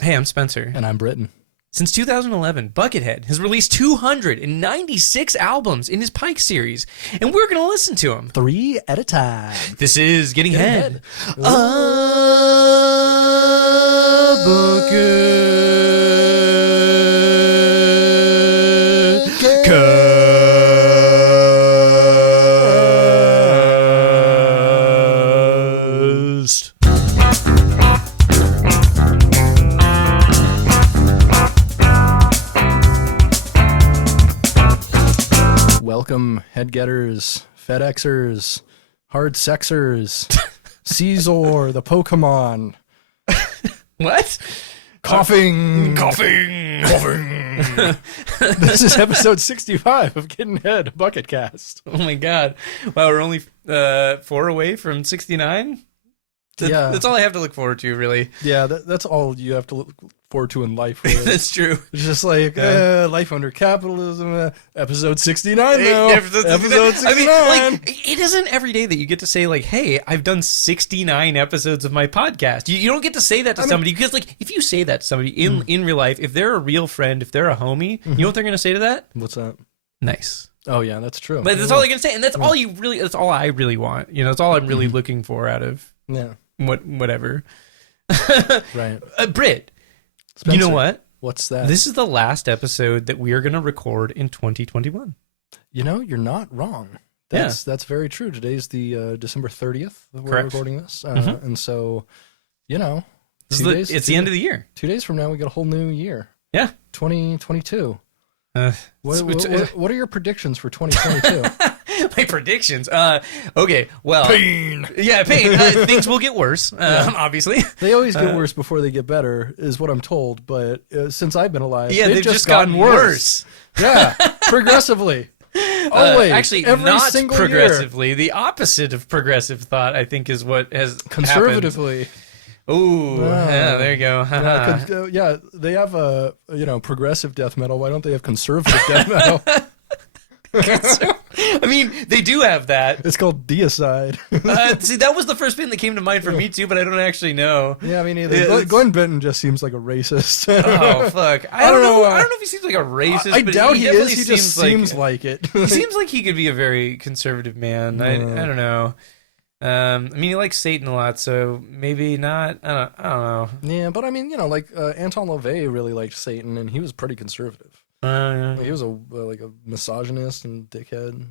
Hey, I'm Spencer. And I'm Britton. Since 2011, Buckethead has released 296 albums in his Pikes series, and we're going to listen to them 3 at a time. This is Getting Head. Bucketcast. Welcome, head-getters, FedExers, hard sexers, Caesar, the Pokemon. What? Coughing. Coughing. This is episode 65 of Gettin Head, Bucketcast. Oh my god. Wow, we're only 4 away from 69? Yeah. That's all I have to look forward to, really. Yeah, that's all you have to look forward to in life. Really. That's true. It's just like, life under capitalism, episode 69 now. Episode 69. I mean, 69. like, it isn't every day that you get to say, like, hey, I've done 69 episodes of my podcast. You don't get to say that to somebody, because, like, if you say that to somebody in real life, if they're a real friend, if they're a homie, you know what they're going to say to that? What's that? Nice. Oh, yeah, that's true. But that's all they're going to say, and that's all that's all I really want. You know, that's all I'm really looking for out of whatever. Right. Brit, Spenser, you know what? What's that? This is the last episode that we are going to record in 2021. You know, you're not wrong. That's very true. Today's the December 30th that we're recording this. And so, you know, it's the end of the year. 2 days from now, we get a whole new year. Yeah. 2022. What are your predictions for 2022? My predictions. Okay, well. Pain. Yeah, pain. Things will get worse, obviously. They always get worse before they get better, is what I'm told. But since I've been alive, they've just gotten worse. Yeah, progressively. Always. Actually, every not single progressively. Year. The opposite of progressive thought, I think, is what has conservatively. Ooh, yeah, there you go. Yeah, they have progressive death metal. Why don't they have conservative death metal? I mean, they do have that. It's called deicide. See, that was the first thing that came to mind for me too, but I don't actually know. Yeah, I mean, either. Glen Benton just seems like a racist. Oh fuck! I don't know. I don't know if he seems like a racist. I but doubt he is. He just seems like it. He seems like he could be a very conservative man. I don't know. I mean, he likes Satan a lot, so maybe not. I don't know. Yeah, but I mean, Anton LaVey really liked Satan, and he was pretty conservative. Yeah. He was a misogynist and dickhead.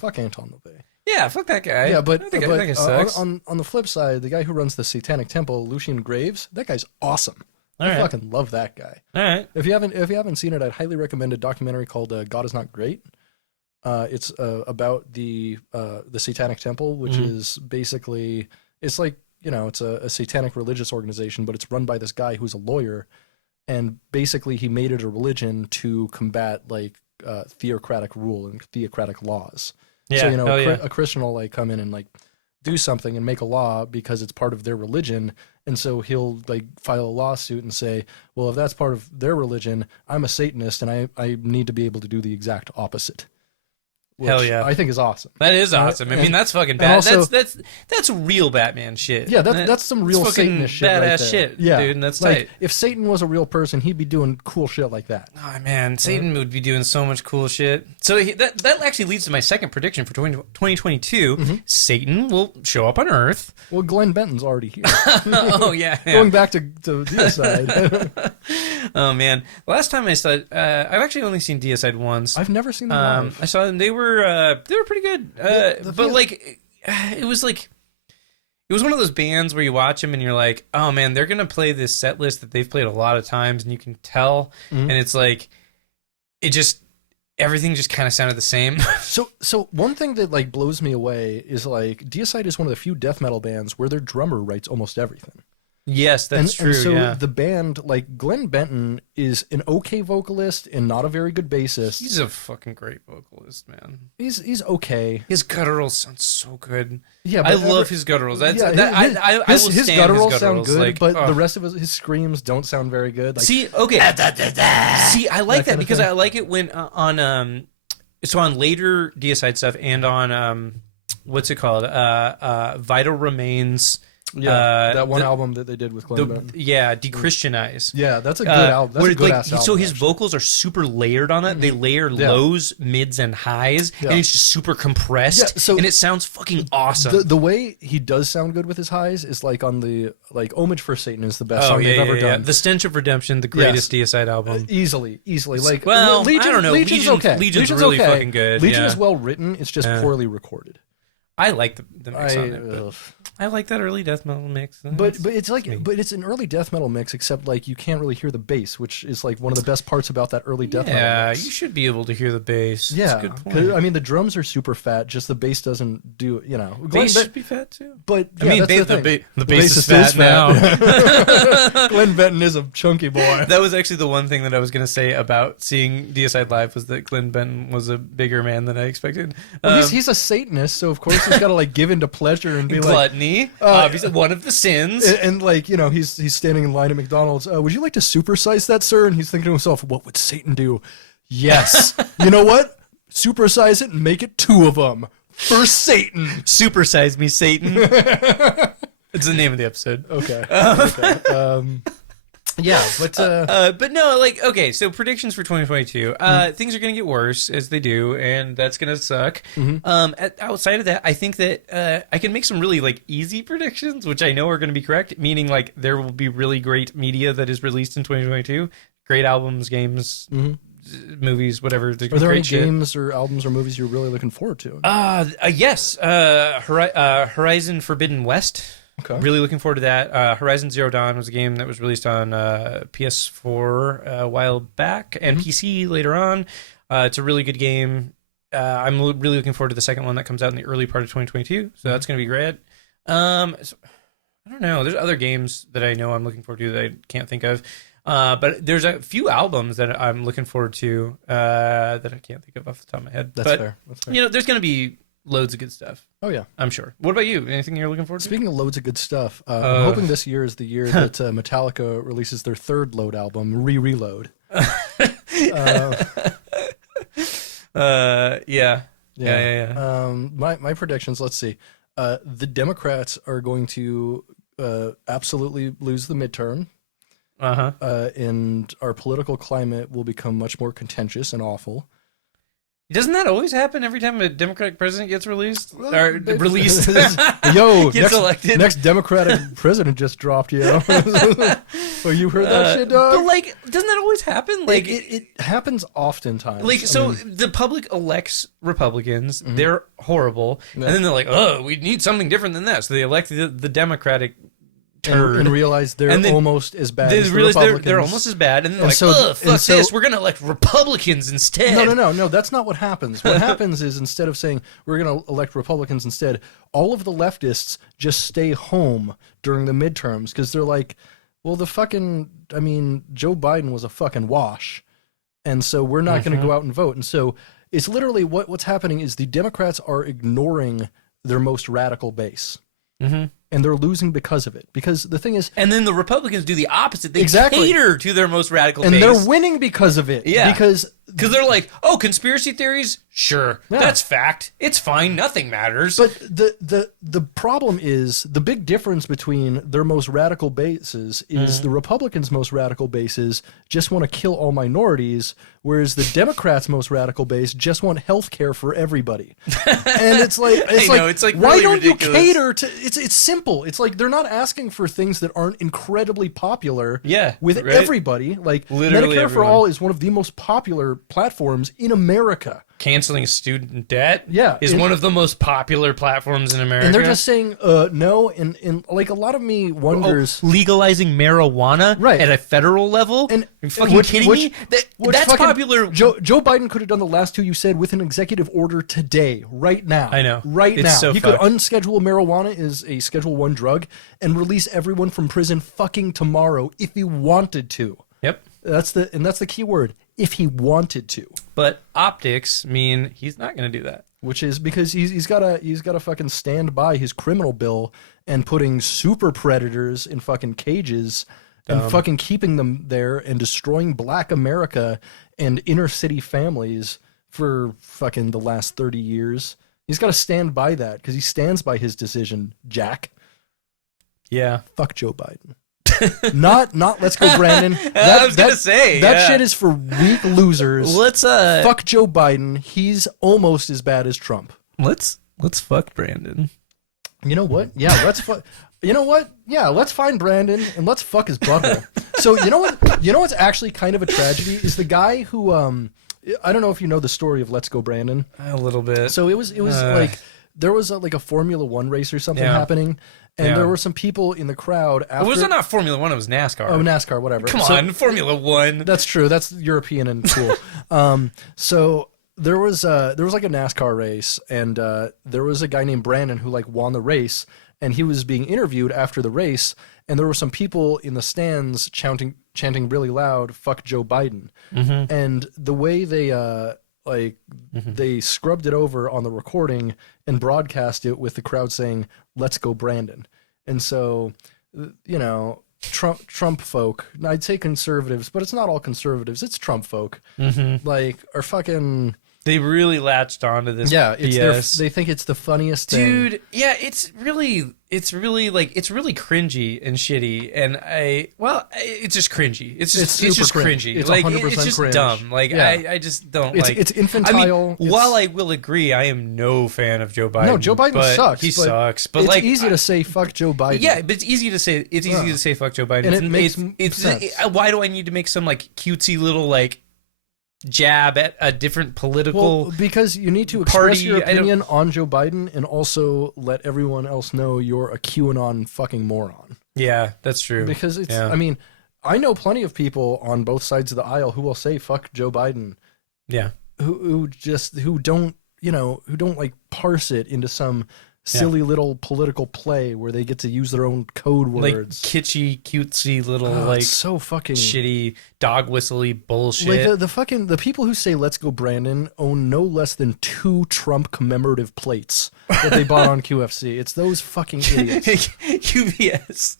Fuck Anton LaVey. Yeah, fuck that guy. Yeah, but, that guy sucks. On the flip side, the guy who runs the Satanic Temple, Lucien Graves, that guy's awesome. I fucking love that guy. All right. If you haven't seen it, I'd highly recommend a documentary called "God Is Not Great." It's about the Satanic Temple, which is basically it's like it's a satanic religious organization, but it's run by this guy who's a lawyer. And basically, he made it a religion to combat theocratic rule and theocratic laws. Yeah. So a Christian will come in and do something and make a law because it's part of their religion, and so he'll file a lawsuit and say, well, if that's part of their religion, I'm a Satanist and I need to be able to do the exact opposite. Hell yeah! I think is awesome. That is awesome. I mean, that's fucking bad. Also, that's real Batman shit. Yeah, that's some real Satanist shit. Badass shit, yeah, dude. And that's tight. If Satan was a real person, he'd be doing cool shit like that. Oh man, Satan would be doing so much cool shit. So that actually leads to my second prediction for 2022. Satan will show up on Earth. Well, Glen Benton's already here. Oh yeah. Going back to Deicide. Oh man, last time I saw it, I've actually only seen Deicide once. I've never seen them live. I saw them. They were pretty good. But it was one of those bands where you watch them and you're like, oh man, they're gonna play this set list that they've played a lot of times, and you can tell, and it's like, everything just kind of sounded the same. So one thing that blows me away is Deicide is one of the few death metal bands where their drummer writes almost everything. Yes, that's true. And so the band, Glen Benton, is an okay vocalist and not a very good bassist. He's a fucking great vocalist, man. He's okay. His gutturals sound so good. Yeah, I love his gutturals. His gutturals sound good, but the rest of his screams don't sound very good. See, okay. See, I like that because I like it when on later Deicide stuff and on what's it called? Vital Remains. Yeah, that one album that they did with Glen Benton. Yeah, De-Christianize. Yeah, that's a good album. That's a good ass album. So his vocals are super layered on it. They layer lows, mids, and highs, and it's just super compressed. And it sounds fucking awesome. The way he does sound good with his highs is like on the Homage for Satan is the best song they've ever done. The Stench of Redemption, the greatest Deicide album. Easily. Like, well, Legion, I don't know. Legion's okay. Legion's really fucking good. Legion is well written. It's just poorly recorded. I like the mix on it. But I like that early death metal mix. But it's like, but it's an early death metal mix, except like you can't really hear the bass, which is like one of the best parts about that early death metal mix. Yeah, you should be able to hear the bass. Yeah, that's a good point. I mean the drums are super fat, just the bass doesn't do. Bass should be fat too. But I mean, the bass is fat now. Glen Benton is a chunky boy. That was actually the one thing that I was going to say about seeing Deicide live was that Glen Benton was a bigger man than I expected. Well, he's a Satanist, so of course he's got to like give into pleasure and be gluttony, obviously one of the sins. And like he's standing in line at McDonald's. Would you like to supersize that, sir? And he's thinking to himself, what would Satan do? Yes. You know what? Supersize it and make it 2 of them for Satan. Supersize me, Satan. It's the name of the episode. Okay. Yeah, but no, like, okay, so predictions for 2022. Things are going to get worse, as they do, and that's going to suck. Outside of that, I think that I can make some really, like, easy predictions, which I know are going to be correct, meaning, like, there will be really great media that is released in 2022. Great albums, games, movies, whatever. Are there any games or albums or movies you're really looking forward to? Yes. Horizon Forbidden West. Okay. Really looking forward to that. Horizon Zero Dawn was a game that was released on PS4 a while back and PC later on. It's a really good game. I'm really looking forward to the second one that comes out in the early part of 2022. So that's going to be great. So, I don't know. There's other games that I know I'm looking forward to that I can't think of. But there's a few albums that I'm looking forward to that I can't think of off the top of my head. That's fair. There's going to be loads of good stuff. Oh, yeah. I'm sure. What about you? Anything you're looking forward to? Speaking of loads of good stuff, I'm hoping this year is the year that Metallica releases their third Load album, Reload. Yeah. My predictions, let's see. The Democrats are going to absolutely lose the midterm. And our political climate will become much more contentious and awful. Doesn't that always happen every time a Democratic president gets released? Or released? Gets elected. Next Democratic president just dropped, Oh, you heard that shit, dog? But, like, doesn't that always happen? Like, it happens oftentimes. Like, the public elects Republicans. They're horrible. And then they're like, oh, we need something different than that. So they elect the Democratic turd. And realize they're almost as bad as the Republicans. They're almost as bad, and they're like, fuck this, we're going to elect Republicans instead. No, that's not what happens. What happens is instead of saying we're going to elect Republicans instead, all of the leftists just stay home during the midterms because they're like, well, Joe Biden was a fucking wash, and so we're not going to go out and vote. And so it's literally what's happening is the Democrats are ignoring their most radical base. And they're losing because of it. Because the thing is... And then the Republicans do the opposite. They cater to their most radical base. And they're winning because of it. Yeah. Because they're like, oh, conspiracy theories? Sure. Yeah. That's fact. It's fine. Nothing matters. But the problem is, the big difference between their most radical bases is the Republicans' most radical bases just want to kill all minorities, whereas the Democrats' most radical base just want health care for everybody. And it's like, why really don't ridiculous. You cater to... It's simple. It's like they're not asking for things that aren't incredibly popular with everybody. Like, literally Medicare everyone. for All is one of the most popular platforms in America. Canceling student debt is one of the most popular platforms in America. And they're just saying no, and like a lot of me wonders... legalizing marijuana at a federal level? And are you fucking kidding me? That's popular. Joe Biden could have done the last two you said with an executive order today, right now. I know. Right it's now. So he fucked. could unschedule marijuana as a Schedule 1 drug and release everyone from prison fucking tomorrow if he wanted to. Yep. That's the key word. If he wanted to. But optics mean he's not going to do that. Which is because he's got to fucking stand by his criminal bill and putting super predators in fucking cages and fucking keeping them there and destroying Black America and inner city families for fucking the last 30 years. He's got to stand by that because he stands by his decision, Jack. Yeah. Fuck Joe Biden. not let's go Brandon. I was gonna say that shit is for weak losers. Let's fuck Joe Biden. He's almost as bad as Trump. Let's fuck Brandon. You know what? Yeah, let's fuck. You know what? Yeah, let's find Brandon and let's fuck his butthole. So you know what? You know what's actually kind of a tragedy is the guy who I don't know if you know the story of Let's Go Brandon. A little bit. So it was like there was like a Formula One race or something happening. And there were some people in the crowd after... Well, it was not Formula One, it was NASCAR. Oh, NASCAR, whatever. Come on, Formula One. That's true. That's European and cool. So there was like a NASCAR race, and there was a guy named Brandon who like won the race, and he was being interviewed after the race, and there were some people in the stands chanting really loud, "Fuck Joe Biden." Mm-hmm. And the way they... they scrubbed it over on the recording and broadcast it with the crowd saying, "Let's go Brandon." And so, you know, Trump folk, I'd say conservatives, but it's not all conservatives, it's Trump folk, like, are fucking... They really latched onto this. Yeah, they think it's the funniest thing. Dude, yeah, it's really cringy and shitty, and it's just cringy. It's just cringy. It's like 100% it's just cringe. dumb. Like I just don't like. It's infantile. I mean, while I will agree, I am no fan of Joe Biden. No, Joe Biden sucks. He sucks. But it's like, easy to say fuck Joe Biden. Yeah, but it's easy to say. It's easy to say fuck Joe Biden. And it makes sense. Why do I need to make some like cutesy little like jab at a different political because you need to express your opinion on Joe Biden and also let everyone else know you're a QAnon fucking moron. Yeah, that's true. Because it's, I mean, I know plenty of people on both sides of the aisle who will say fuck Joe Biden. Yeah. Who don't like parse it into some silly little political play where they get to use their own code words, like kitschy, cutesy little like so fucking shitty dog whistly bullshit. Like the people who say "Let's go Brandon" own no less than 2 Trump commemorative plates that they bought on QFC. It's those fucking idiots. QVS.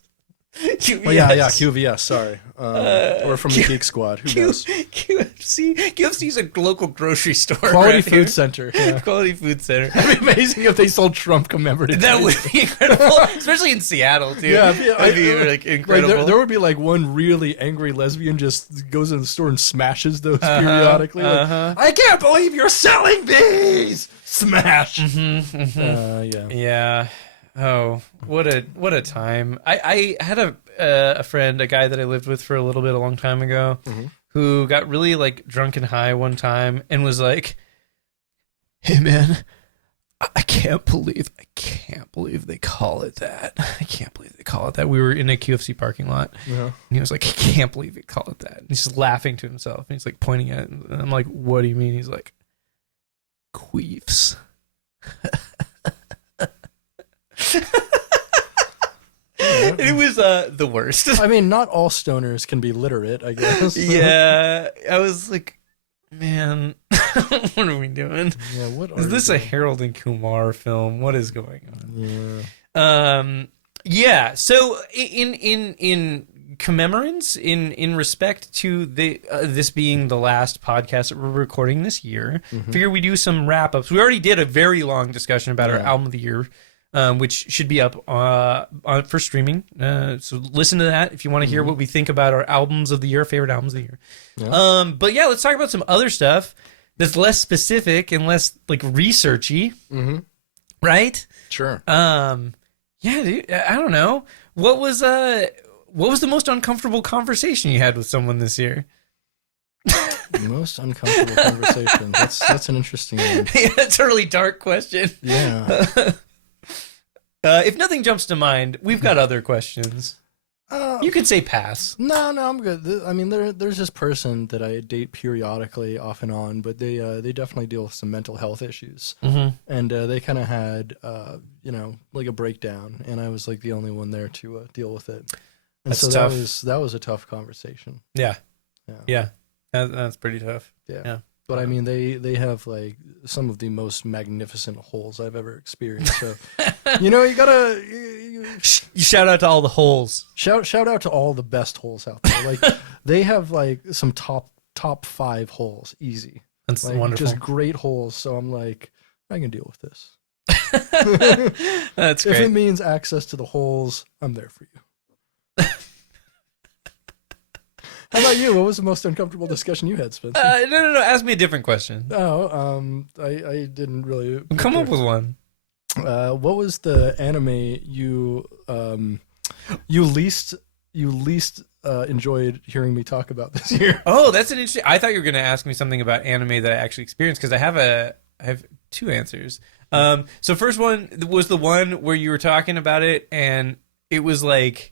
Oh, yeah, QVS, sorry. Or from the Geek Squad, who knows? QFC is a local grocery store. Quality food center. Yeah. Quality food center. It'd be amazing if they sold Trump commemorative. That would be incredible, especially in Seattle, too. Yeah, that'd be like incredible. Like there would be like one really angry lesbian just goes in the store and smashes those periodically. Like, I can't believe you're selling these! Smash! Yeah. Oh, what a time! I had a friend, a guy that I lived with for a long time ago, who got really like drunk and high one time and was like, "Hey man, I can't believe they call it that. I can't believe they call it that." We were in a QFC parking lot, and he was like, "I can't believe they call it that." And he's just laughing to himself, and he's like pointing at it, and I'm like, "What do you mean?" He's like, "Queefs." It was the worst. I mean, not all stoners can be literate, I guess. Yeah, I was like, man, what are we doing? Yeah, is this a Harold and Kumar film? What is going on? Yeah. Yeah. So in commemorance, in respect to this being the last podcast that we're recording this year, figure we do some wrap ups. We already did a very long discussion about our album of the year. Which should be up for streaming. So listen to that if you want to hear what we think about our albums of the year, favorite albums of the year. Yeah. But yeah, let's talk about some other stuff that's less specific and less like researchy. Right? Sure. Yeah, dude. I don't know. What was the most uncomfortable conversation you had with someone this year? The most uncomfortable conversation. That's an interesting one. Yeah, that's a really dark question. Yeah. If nothing jumps to mind, we've got other questions. You could say pass. No, I'm good. I mean, there's this person that I date periodically, off and on, but they definitely deal with some mental health issues, and they kind of had like a breakdown, and I was like the only one there to deal with it. And that's so tough. that was a tough conversation. Yeah. That's pretty tough. Yeah. But I mean, they have like some of the most magnificent holes I've ever experienced. So, you gotta you shout out to all the holes. Shout out to all the best holes out there. Like they have like some top 5 holes, easy. That's like, wonderful. Just great holes. So I'm like, I can deal with this. That's If great. it means access to the holes, I'm there for you. How about you? What was the most uncomfortable discussion you had, Spencer? No. Ask me a different question. I didn't really Come up with one. What was the anime you least enjoyed hearing me talk about this year? Oh, that's an interesting. I thought you were going to ask me something about anime that I actually experienced because I have two answers. So first one was the one where you were talking about it, and it was like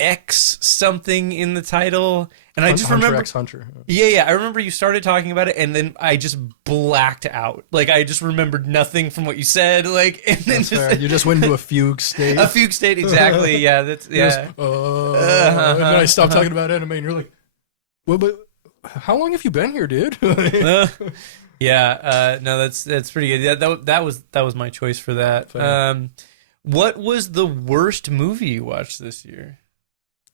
X something in the title, and I just remember X Hunter. Yeah. I remember you started talking about it, and then I just blacked out. Like I just remembered nothing from what you said. Like, and then You just went into a fugue state. A fugue state, exactly. Yeah, that's yeah. And then I stopped talking about anime, and you're like, "Well, but how long have you been here, dude?" Yeah. No, that's pretty good. Yeah, that was my choice for that. Fair. What was the worst movie you watched this year?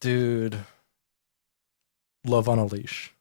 Dude, Love on a Leash.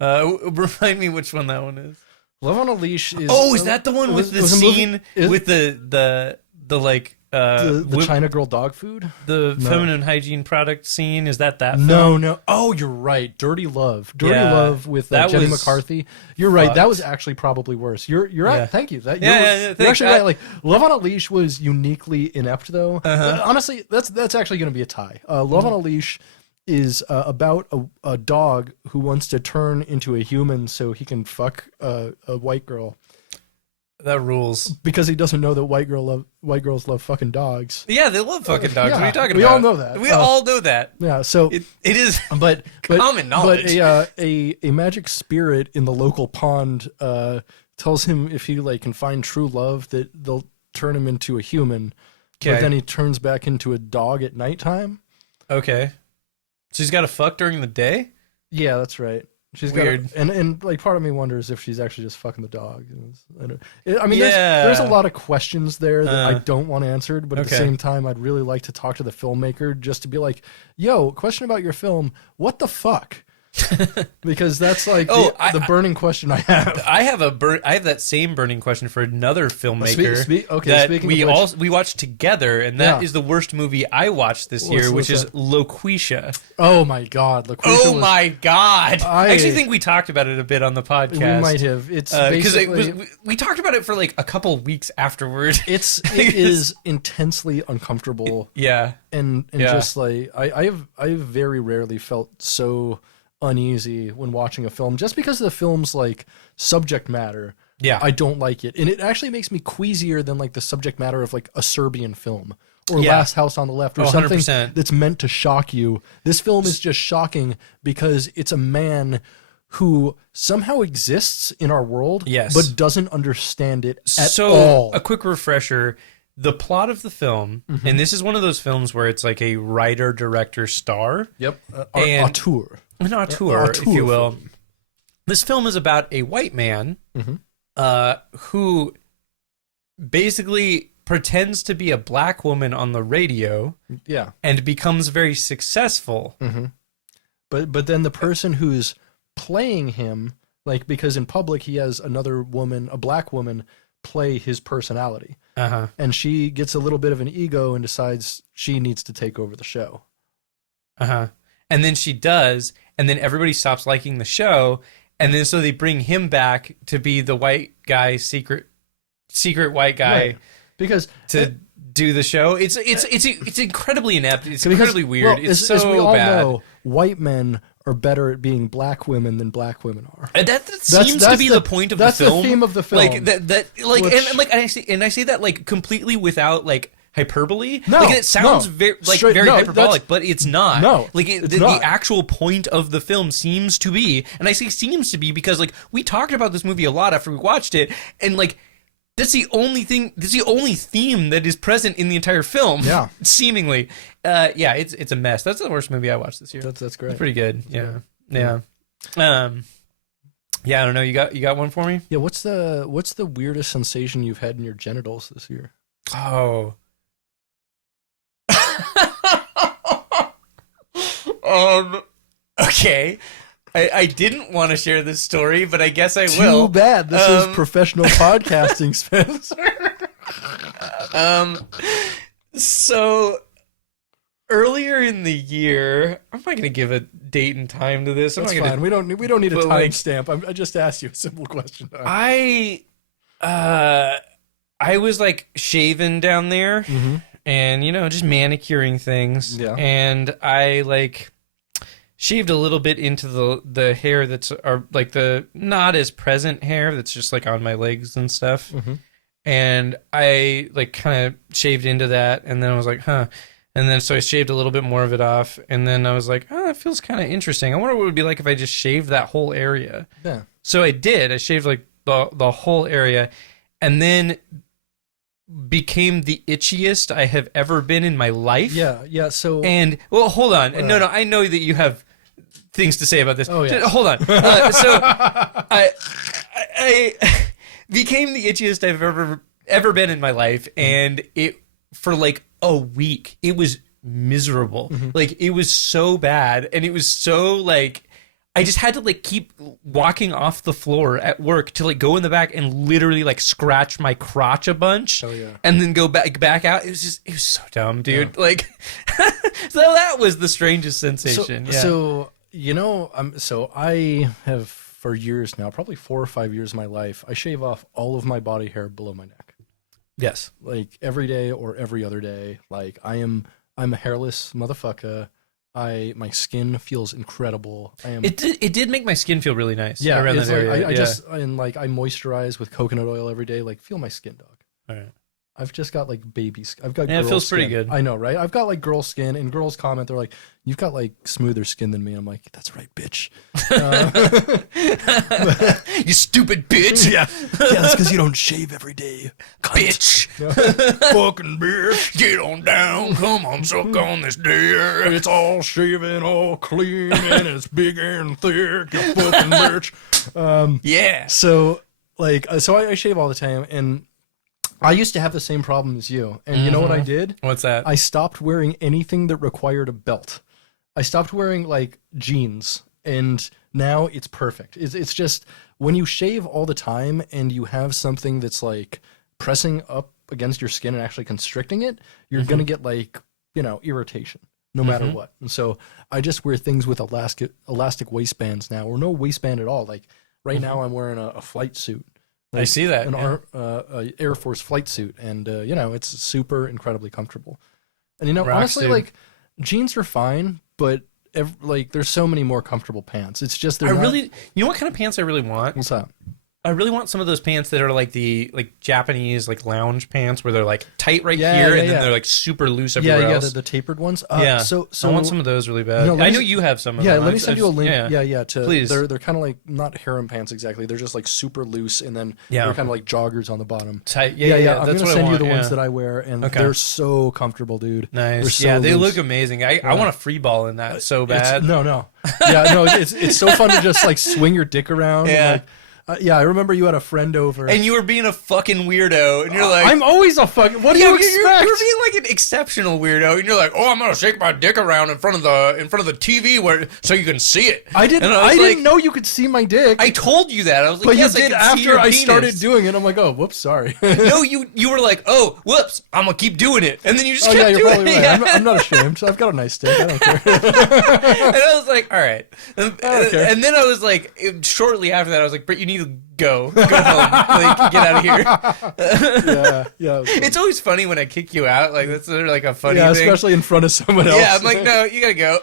Remind me which one that one is. Love on a Leash is. Oh, is that the one with the scene with the like the China girl dog food? The feminine hygiene product scene? Is that film? No. Oh, you're right. Dirty Love. Dirty Yeah, Love with that Jenny was McCarthy. You're right. fucked. That was actually probably worse. You're right. Yeah. Thank you. You're Thanks. actually right. Like Love on a Leash was uniquely inept, though. Honestly, that's actually going to be a tie. Love on a Leash is about a dog who wants to turn into a human so he can fuck a white girl. That rules. Because he doesn't know that white girls love fucking dogs. Yeah, they love fucking dogs. Yeah, What are you talking we about? all know that. We all know that. Yeah, so It is but common knowledge. But a magic spirit in the local pond tells him if he can find true love that they'll turn him into a human. Okay. But then he turns back into a dog at nighttime. Okay. So he's got to fuck during the day? Yeah, that's right. She's Weird. And part of me wonders if she's actually just fucking the dog. I mean, Yeah. there's a lot of questions there that I don't want answered, but at the Okay. same time, I'd really like to talk to the filmmaker just to be like, "Yo, question about your film. What the fuck?" Because that's the burning question I have. I have that same burning question for another filmmaker that speaking we of which, we watched together, and that is the worst movie I watched this year, which is Loquisha. Oh my god, Loquisha My god! I actually I- think we talked about it a bit on the podcast. we might have. It's because basically we talked about it for like a couple weeks afterward. it is intensely uncomfortable. Yeah. And Yeah. just like I have very rarely felt so uneasy when watching a film just because of the film's subject matter. Yeah. I don't like it, and it actually makes me queasier than the subject matter of a Serbian film or Yeah. Last House on the Left or 100%. something that's meant to shock you. This film is just shocking because it's a man who somehow exists in our world, Yes. but doesn't understand it at So, all. a quick refresher. The plot of the film, and this is one of those films where it's like a writer, director, star. Yep, And- auteur. An auteur, if you will. This film is about a white man who basically pretends to be a black woman on the radio Yeah. and becomes very successful. But then the person who's playing him, because in public he has another woman, a black woman, play his personality. And she gets a little bit of an ego and decides she needs to take over the show. And then she does, and then everybody stops liking the show, and then so they bring him back to be the white guy, secret white guy, Right. Because to do the show. It's incredibly inept. It's incredibly weird. well, it's as we all bad. know, white men are better at being black women than black women are. And that seems to be the point of the film. That's the theme of the film. And I say that completely without hyperbole. No, it sounds no. very Straight- very no, hyperbolic, but it's not. No, the it's not. actual point of the film seems to be, and I say seems to be because we talked about this movie a lot after we watched it, and that's the only thing. That's the only theme that is present in the entire film. Yeah, seemingly. Yeah, it's a mess. That's the worst movie I watched this year. That's great. It's pretty good. Yeah. Yeah. Yeah, I don't know. You got one for me? Yeah, what's the weirdest sensation you've had in your genitals this year? Oh. Okay. I didn't want to share this story, but I guess I will. Too bad. This is professional podcasting, Spencer. So earlier in the year, I'm not going to give a date and time to this. That's I'm not fine. gonna, We don't need a but, like, timestamp. I just asked you a simple question. I was like shaving down there and, you know, just manicuring things. Yeah. And I like shaved a little bit into the hair that's like the not as present hair that's just like on my legs and stuff. And I like kind of shaved into that, and then I was like, huh. And then so I shaved a little bit more of it off, and then I was like, oh, that feels kind of interesting. I wonder what it would be like if I just shaved that whole area. Yeah. So I did. I shaved like the whole area, and then became the itchiest I have ever been in my life. Yeah. So And well, hold on. No, I know that you have things to say about this. Oh, yeah. Hold on. So I became the itchiest I've ever been in my life, and it for like a week it was miserable. Like it was so bad, and it was so like I just had to like keep walking off the floor at work to like go in the back and literally like scratch my crotch a bunch, and then go back out. It was so dumb, dude. Yeah. Like so that was the strangest sensation. So you know, so I have for years now, probably 4 or 5 years of my life, I shave off all of my body hair below my neck. Yes. Like every day or every other day. Like I'm a hairless motherfucker. My skin feels incredible. It did make my skin feel really nice. Yeah, around that like, area. I moisturize with coconut oil every day. Like feel my skin, dog. All right. I've just got like baby skin. I've got it feels pretty good. I know, right? I've got like girl skin, and girls comment, they're like, "You've got like smoother skin than me." I'm like, "That's right, bitch." You stupid bitch. Yeah, that's because you don't shave every day, bitch. Fucking bitch. Get on down. Come on, suck on this deer. It's all shaven, all clean, and it's big and thick. You fucking bitch. Yeah. So like, so I shave all the time, and I used to have the same problem as you. And you know what I did? What's that? I stopped wearing anything that required a belt. I stopped wearing like jeans, and now it's perfect. It's just when you shave all the time and you have something that's like pressing up against your skin and actually constricting it, you're going to get like, you know, irritation no matter what. And so I just wear things with elastic waistbands now, or no waistband at all. Like right now I'm wearing a flight suit. Like I see that. An Air Force flight suit, and you know, it's super incredibly comfortable. And you know, Rocks, honestly, dude. like jeans are fine, but like there's so many more comfortable pants. It's just you know what kind of pants I really want? What's that? I really want some of those pants that are like the Japanese like lounge pants where they're like tight here and then they're like super loose everywhere else. The tapered ones. So I want some of those really bad. You know, I know you have some of them. Let me send you a link. Please. They're kind of like not harem pants exactly. They're just like super loose, and then they're kind of like joggers on the bottom. Tight. I'm gonna send you the ones that I wear, and they're so comfortable, dude. Nice. They're they look amazing. I want a free ball in that so bad. It's so fun to just like swing your dick around. Yeah. And, I remember you had a friend over, and you were being a fucking weirdo, and you're like, "I'm always a fucking." What do you expect? You're being like an exceptional weirdo, and you're like, "Oh, I'm gonna shake my dick around in front of the TV so you can see it." I didn't know you could see my dick. I told you that. I was like, but yes, you did I can see your after I penis. started doing it. I'm like, "Oh, whoops, sorry." No, you were like, "Oh, whoops, I'm gonna keep doing it," and then you just kept you're doing probably it. Right. I'm not ashamed. I've got a nice dick. I don't care. And I was like, "All right," and then I was like, shortly after that, I was like, "But you need to go home, like get out of here." Yeah. It's always funny when I kick you out. Like that's sort of like a funny thing. Especially in front of someone else. Yeah, I'm like, no, you gotta go.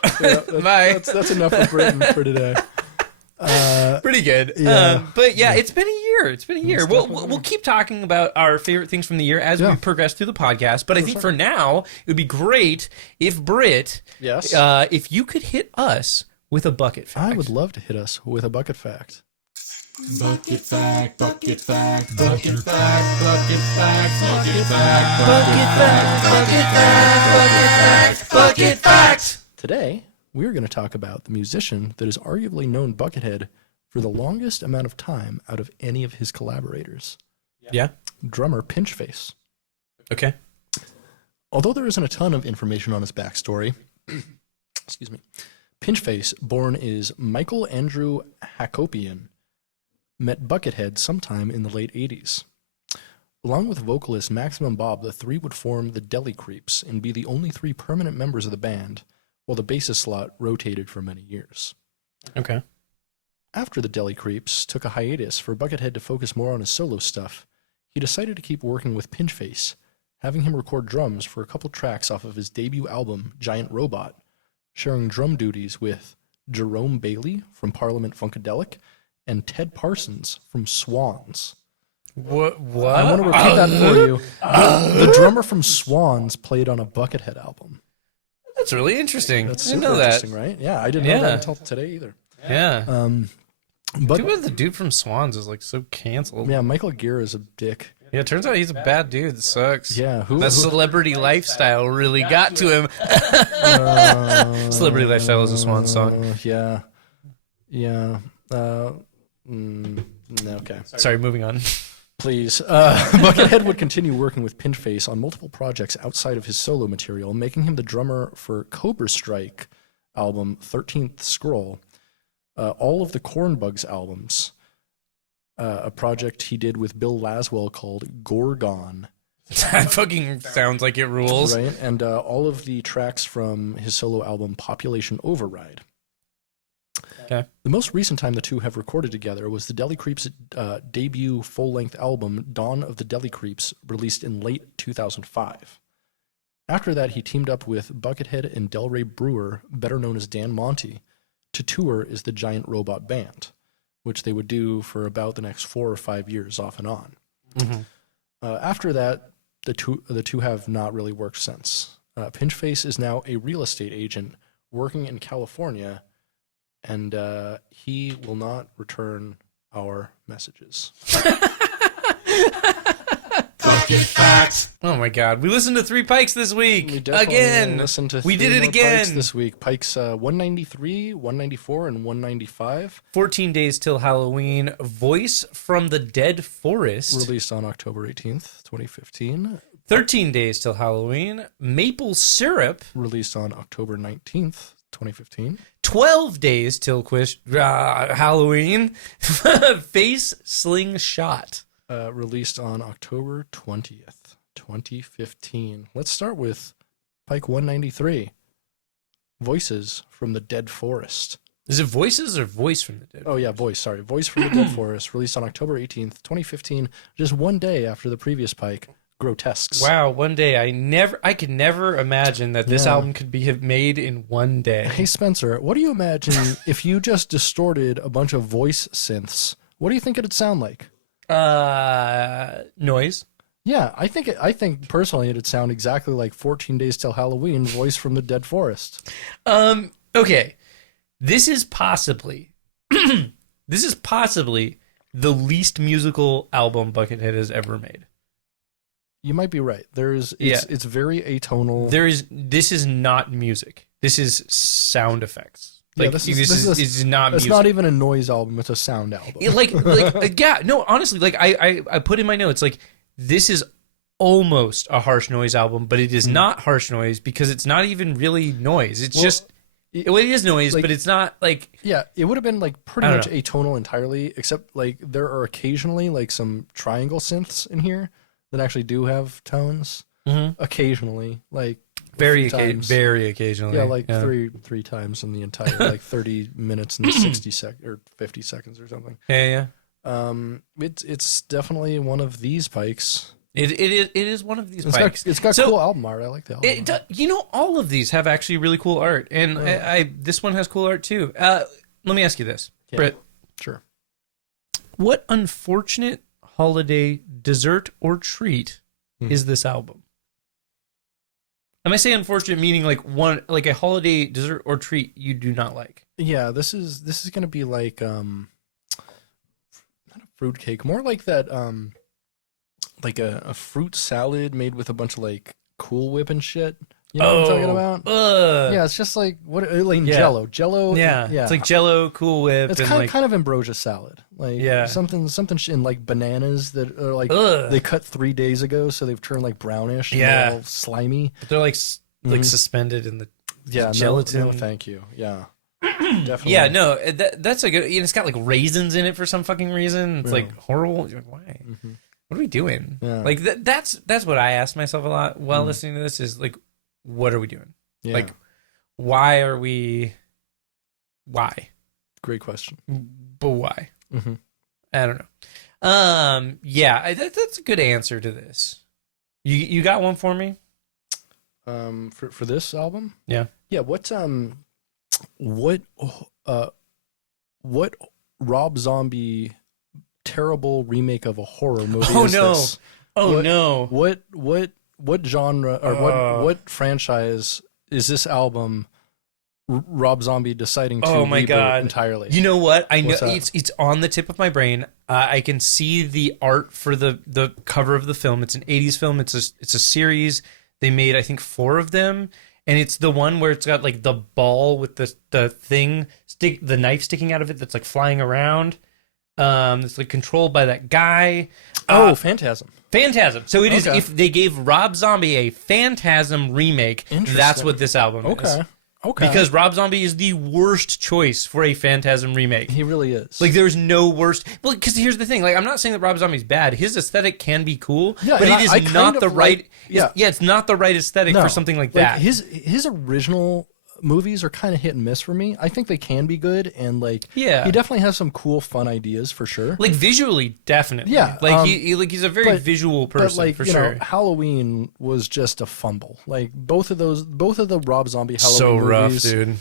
Bye. That's enough of Britain for today. Pretty good. Yeah. But yeah, it's been a year. It's been a year. We'll keep talking about our favorite things from the year as we progress through the podcast. But I think for now, it would be great if Britt, if you could hit us with a bucket fact. I would love to hit us with a bucket fact. Bucket fact, bucket fact, bucket fact, bucket fact, bucket fact, bucket fact, bucket fact, bucket fact. Today, we're going to talk about the musician that has arguably known Buckethead for the longest amount of time out of any of his collaborators. Yeah. Drummer Pinchface. Okay. Although there isn't a ton of information on his backstory, excuse me, Pinchface, born is Michael Andrew Hakopian, met Buckethead sometime in the late 80s. Along with vocalist Maximum Bob, the three would form the Deli Creeps and be the only three permanent members of the band, while the bassist slot rotated for many years. Okay. After the Deli Creeps took a hiatus for Buckethead to focus more on his solo stuff, he decided to keep working with Pinchface, having him record drums for a couple tracks off of his debut album, Giant Robot, sharing drum duties with Jerome Bailey from Parliament Funkadelic and Ted Parsons from Swans. What? I want to repeat that for you. The drummer from Swans played on a Buckethead album. That's really interesting. That's I didn't super know that. interesting, right? Yeah, I didn't know that until today either. Yeah. But Too bad the dude from Swans is like so canceled. yeah, Michael Gere is a dick. Yeah, it turns out he's a bad dude. That sucks. Yeah, That celebrity lifestyle really got to him. Celebrity Lifestyle is a Swan song. Yeah. Okay. Sorry, moving on. Please. Buckethead would continue working with Pinchface on multiple projects outside of his solo material, making him the drummer for Cobra Strike album 13th Scroll, all of the Cornbugs albums, a project he did with Bill Laswell called Gorgon. That fucking sounds like it rules. Right, and all of the tracks from his solo album Population Override. Okay. The most recent time the two have recorded together was the Deli Creeps' debut full-length album, Dawn of the Deli Creeps, released in late 2005. After that, he teamed up with Buckethead and Delray Brewer, better known as Dan Monty, to tour as the Giant Robot Band, which they would do for about the next 4 or 5 years off and on. Mm-hmm. After that, the two have not really worked since. Pinchface is now a real estate agent working in California, and he will not return our messages. Bucket Facts. Oh my god, we listened to 3 Pikes this week. We definitely again. listened to we did three it more again Pikes this week. Pikes 193, 194, and 195. 14 Days Till Halloween. Voice from the Dead Forest. Released on October 18th, 2015. 13 Days Till Halloween. Maple Syrup. Released on October 19th, 2015. 12 Days Till Halloween. Face Sling Shot. Released on October 20th, 2015. Let's start with Pike 193. Voices from the Dead Forest. Is it Voices or Voice from the Dead? Oh, yeah, Voice, sorry. Voice from the Dead Forest, released on October 18th, 2015, just one day after the previous Pike, Grotesques. Wow, one day. I could never imagine that this album could be made in one day. Hey, Spencer, what do you imagine if you just distorted a bunch of voice synths? What do you think it'd sound like? Noise. Yeah, I think personally it'd sound exactly like 14 Days Till Halloween, Voice from the Dead Forest. Okay. This is possibly the least musical album Buckethead has ever made. You might be right. It's very atonal. This is not music. This is sound effects. Yeah, this is not music. It's not even a noise album, it's a sound album. Honestly, like I put in my notes, like, this is almost a harsh noise album, but it is not harsh noise because it's not even really noise. It's it is noise, but it's not like... Yeah, it would have been like pretty much atonal entirely, except like there are occasionally like some triangle synths in here that actually do have tones. Mm-hmm. Occasionally, like... Very occasionally. Yeah, like three times in the entire like 30 minutes and 60 seconds or 50 seconds or something. Yeah. It's definitely one of these Pikes. It is one of these Pikes. It's got cool album art. I like the album art. All of these have actually really cool art, and this one has cool art too. Let me ask you this, Britt. Sure. What unfortunate holiday dessert or treat is this album? And I say unfortunate meaning like a holiday dessert or treat you do not like. Yeah, this is gonna be like not a fruitcake, more like that like a fruit salad made with a bunch of like Cool Whip and shit. You know what I'm talking about? Yeah, it's just like Jello. Yeah, it's like Jello, Cool Whip. It's kind of ambrosia salad. Like something in like bananas that are like they cut 3 days ago, so they've turned like brownish. And they're all slimy. But they're like suspended in the gelatin. No, thank you. Yeah, definitely. Yeah, no, that's a good. It's got like raisins in it for some fucking reason. It's like horrible. You're like, why? what are we doing? Yeah. Like that's what I ask myself a lot while listening to this is like, what are we doing? Yeah. Like, why are we? Why? Great question. But why? Mm-hmm. I don't know. Yeah, that's a good answer to this. You got one for me? For this album? Yeah. Yeah. What Rob Zombie terrible remake of a horror movie is this? No. What genre or what franchise is this album Rob Zombie deciding to reboot entirely? You know what? I know What's it's on the tip of my brain. I can see the art for the cover of the film. It's an 80s film. It's a series. They made, I think, 4 of them. And it's the one where it's got like the ball with the knife sticking out of it that's like flying around. It's like controlled by that guy. Phantasm. Phantasm. So it is, if they gave Rob Zombie a Phantasm remake, that's what this album is. Okay. Because Rob Zombie is the worst choice for a Phantasm remake. He really is. Like, there's no worst. Well, because here's the thing. Like, I'm not saying that Rob Zombie's bad. His aesthetic can be cool, but it is not the right. It's not the right aesthetic for something like that. His original movies are kind of hit and miss for me. I think they can be good, and he definitely has some cool, fun ideas for sure. Like visually, definitely. Yeah, like he's a very visual person for sure. Halloween was just a fumble. Like both of the Rob Zombie Halloween so rough, movies dude.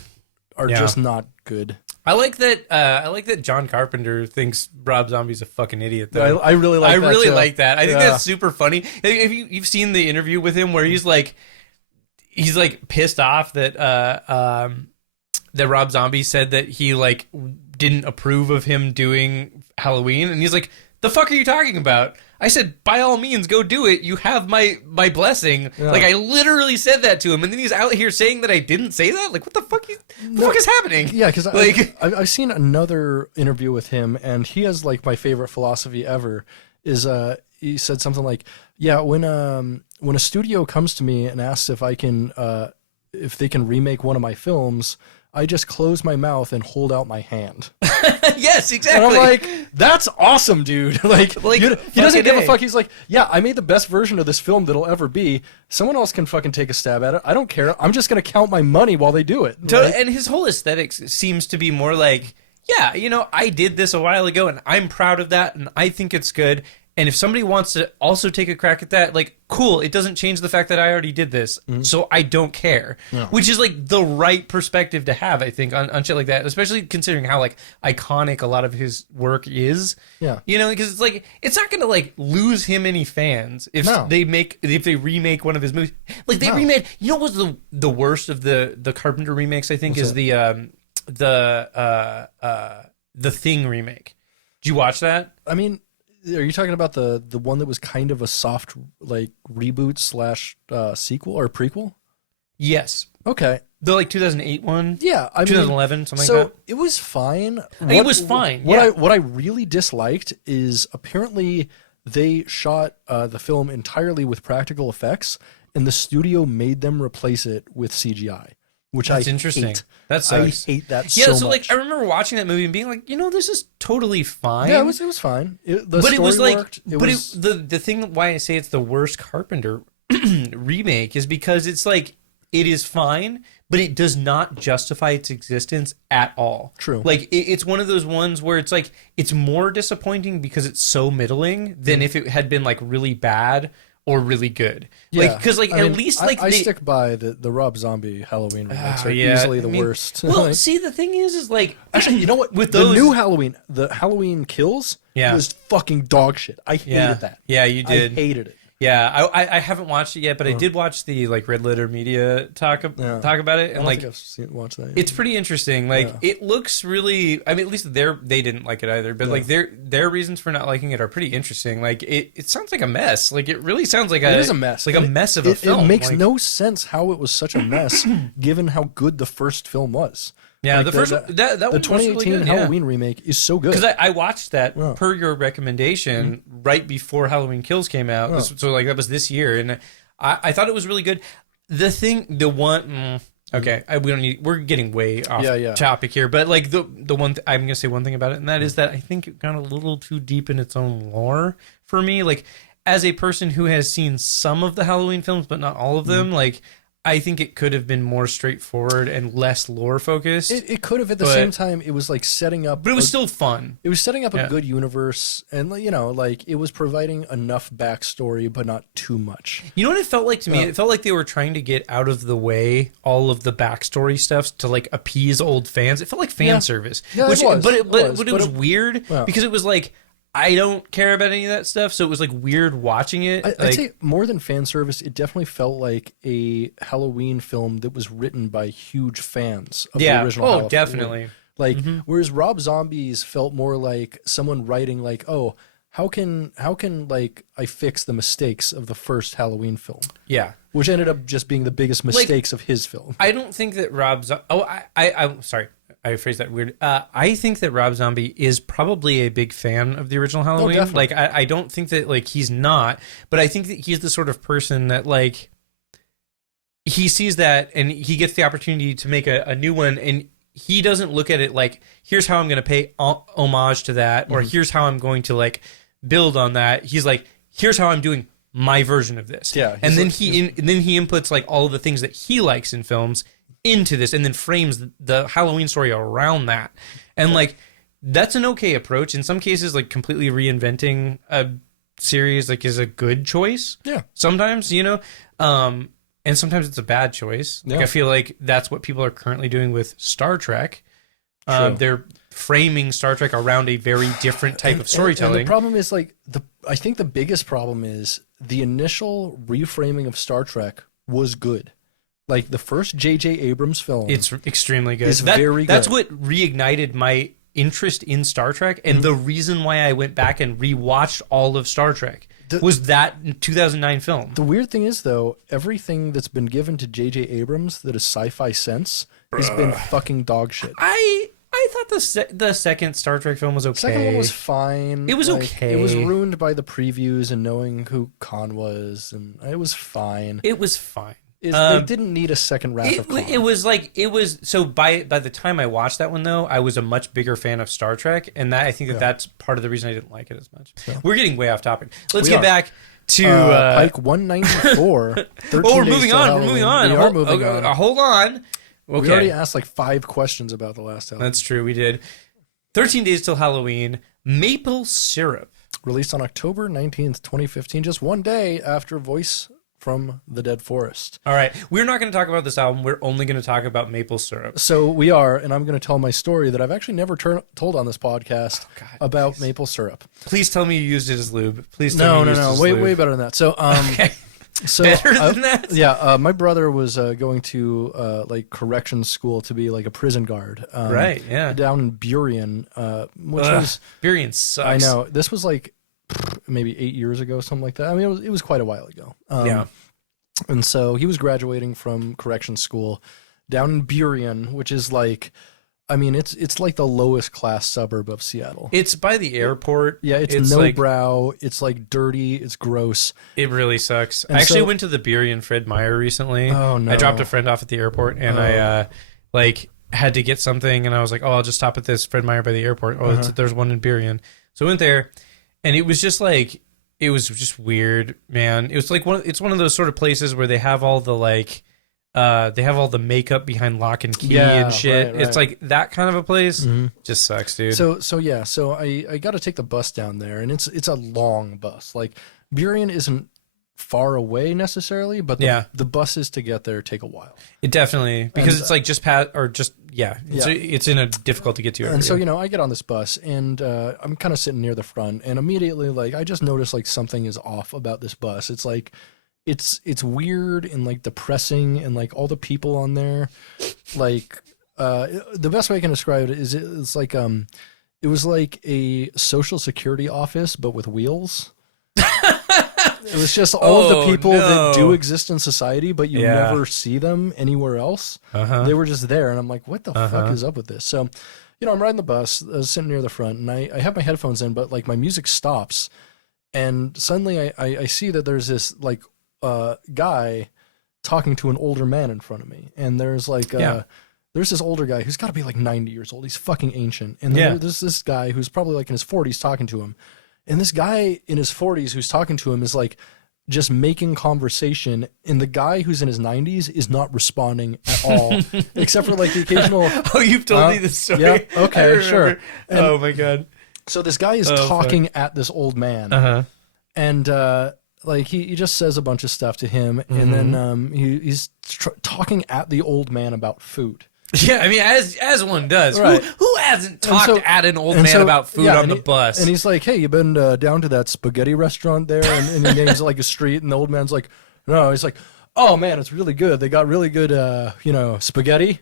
are just not good. I like that John Carpenter thinks Rob Zombie's a fucking idiot, though. I really like that. I really like that. I think that's super funny. If you've seen the interview with him where he's like pissed off that that Rob Zombie said that he like didn't approve of him doing Halloween, and he's like, "The fuck are you talking about?" I said, "By all means, go do it. You have my blessing." Yeah. Like I literally said that to him, and then he's out here saying that I didn't say that. Like, what the fuck? The fuck is happening? Yeah, because I've seen another interview with him, and he has like my favorite philosophy ever. Is he said something like, "Yeah, when a studio comes to me and asks if they can remake one of my films, I just close my mouth and hold out my hand." Yes, exactly. And I'm like, that's awesome, dude. Like he doesn't give a fuck. He's like, yeah, I made the best version of this film that'll ever be. Someone else can fucking take a stab at it. I don't care. I'm just going to count my money while they do it. And his whole aesthetic seems to be more like, yeah, I did this a while ago and I'm proud of that and I think it's good. And if somebody wants to also take a crack at that, like, cool, it doesn't change the fact that I already did this, so I don't care. Yeah. Which is, like, the right perspective to have, I think, on shit like that, especially considering how, like, iconic a lot of his work is. Yeah. Because it's, like, it's not going to, like, lose him any fans if they remake one of his movies. Like, they remade, what was the worst of the Carpenter remakes, I think, is the Thing remake. Did you watch that? I mean... Are you talking about the one that was kind of a soft like reboot / sequel or prequel? Yes. Okay. The like 2008 one? Yeah. 2011, something like that? So it was fine. It was fine. What I really disliked is apparently they shot the film entirely with practical effects and the studio made them replace it with CGI. That's interesting. Hate. That sucks. I hate that so much. Like I remember watching that movie and being like, this is totally fine. Yeah, it was fine. The thing why I say it's the worst Carpenter remake is because it's like it is fine, but it does not justify its existence at all. True. Like it's one of those ones where it's like it's more disappointing because it's so middling than if it had been like really bad or really good. Yeah. Because I stick by the Rob Zombie Halloween remakes are easily the worst. Well, see, the thing is like actually, you know what? With the new Halloween, the Halloween Kills was fucking dog shit. I hated that. Yeah, you did. I hated it. Yeah, I haven't watched it yet, but I did watch the like Red Letter Media talk about it, and like watch that. It's pretty interesting. Like it looks really. I mean, at least they didn't like it either, but like their reasons for not liking it are pretty interesting. Like it sounds like a mess. Like it really sounds like it is a mess. Like a mess of a film. It makes no sense how it was such a mess, given how good the first film was. Yeah, like the 2018 really good, Halloween remake is so good. Because I watched that per your recommendation right before Halloween Kills came out. So like that was this year, and I thought it was really good. The Okay, we don't need. We're getting way off Yeah. topic here, but like the one I'm gonna say one thing about it, and that is that I think it got a little too deep in its own lore for me. Like, as a person who has seen some of the Halloween films, but not all of them, like I think it could have been more straightforward and less lore focused. It could have. At the same time, it was like setting up, but it was still fun. It was setting up a good universe, and like it was providing enough backstory, but not too much. You know what it felt like to me? It felt like they were trying to get out of the way all of the backstory stuff to like appease old fans. It felt like fan service, Yeah, which, it was. But it was weird because it was like, I don't care about any of that stuff, so it was like weird watching it. I'd say more than fan service, it definitely felt like a Halloween film that was written by huge fans of the original Halloween. Oh, definitely. Like, whereas Rob Zombie's felt more like someone writing like, oh, how can like I fix the mistakes of the first Halloween film? Yeah. Which ended up just being the biggest mistakes of his film. I don't think that I'm sorry. I phrased that weird. I think that Rob Zombie is probably a big fan of the original Halloween. Definitely. Like, I don't think that like he's not, but I think that he's the sort of person that like he sees that and he gets the opportunity to make a new one, and he doesn't look at it like, here's how I'm going to pay homage to that, or here's how I'm going to like build on that. He's like, here's how I'm doing my version of this. Yeah, and then he inputs like all of the things that he likes in films into this, and then frames the Halloween story around that. And like, that's an okay approach. In some cases, like completely reinventing a series like is a good choice. Yeah. Sometimes, and sometimes it's a bad choice. Like, I feel like that's what people are currently doing with Star Trek. They're framing Star Trek around a very different type of storytelling. And the problem is like I think the biggest problem is the initial reframing of Star Trek was good. Like the first J.J. Abrams film, it's extremely good. It's very good. That's what reignited my interest in Star Trek, and the reason why I went back and rewatched all of Star Trek was that 2009 film. The weird thing is, though, everything that's been given to J.J. Abrams that is sci-fi sense has been fucking dog shit. I thought the second Star Trek film was okay. Second one was fine. It was okay. It was ruined by the previews and knowing who Khan was, and it was fine. It was fine. They didn't need a second Wrath of Khan. It was so by the time I watched that one though, I was a much bigger fan of Star Trek, and I think that's part of the reason I didn't like it as much. So. We're getting way off topic. Let's get back to Pike 194. We're moving on. We're moving on. We are moving on. Hold on. Okay. We already asked like 5 questions about the last Halloween. That's true. We did. 13 Days Till Halloween. Maple Syrup. Released on October 19th, 2015, just one day after Voice from the Dead Forest. All right. We're not going to talk about this album. We're only going to talk about Maple Syrup. So we are, and I'm going to tell my story that I've actually never told on this podcast about Maple Syrup. Please tell me you used it as lube. Please tell me you used it as lube. Way better than that. So, okay. So better than that? Yeah. My brother was going to like corrections school to be like a prison guard. Right. Yeah. Down in Burien, which was Burien sucks. I know. This was like maybe 8 years ago, something like that. I mean, it was quite a while ago. Yeah. And so he was graduating from corrections school down in Burien, which is like, I mean, it's like the lowest class suburb of Seattle. It's by the airport. Yeah, it's no brow. It's like dirty. It's gross. It really sucks. I actually went to the Burien Fred Meyer recently. Oh no! I dropped a friend off at the airport, and I had to get something, and I was like, oh, I'll just stop at this Fred Meyer by the airport. Oh, there's one in Burien. So I went there, and it was just like, it was just weird, man. It was like it's one of those sort of places where they have all the like. They have all the makeup behind lock and key and shit. Right. It's like that kind of a place. Just sucks, dude. So I got to take the bus down there, and it's a long bus. Like Burien isn't far away necessarily, but the buses to get there take a while. It definitely, because it's like just it's in a difficult to get to area. And so I get on this bus, and I'm kind of sitting near the front, and immediately like I just noticed like something is off about this bus. It's like. It's weird and like depressing, and like all the people on there, like the best way I can describe it is it's like it was like a social security office but with wheels. It was just all of the people that do exist in society, but you never see them anywhere else. They were just there, and I'm like, what the fuck is up with this? So, I'm riding the bus, sitting near the front, and I have my headphones in, but like my music stops, and suddenly I see that there's this like. Guy talking to an older man in front of me, and there's like there's this older guy who's got to be like 90 years old. He's fucking ancient, and then there's this guy who's probably like in his 40s talking to him, and this guy in his 40s who's talking to him is like just making conversation, and the guy who's in his 90s is not responding at all, except for like the occasional. Oh, you've told me this story. Yeah. Okay. Sure. And oh my god. So this guy is talking at this old man, and like he just says a bunch of stuff to him, and then he's talking at the old man about food. Yeah, I mean, as one does. Right. Who hasn't talked at an old man about food on the bus? And he's like, "Hey, you been down to that spaghetti restaurant there?" And he names like a street, and the old man's like, "No." He's like, "Oh man, it's really good. They got really good, spaghetti,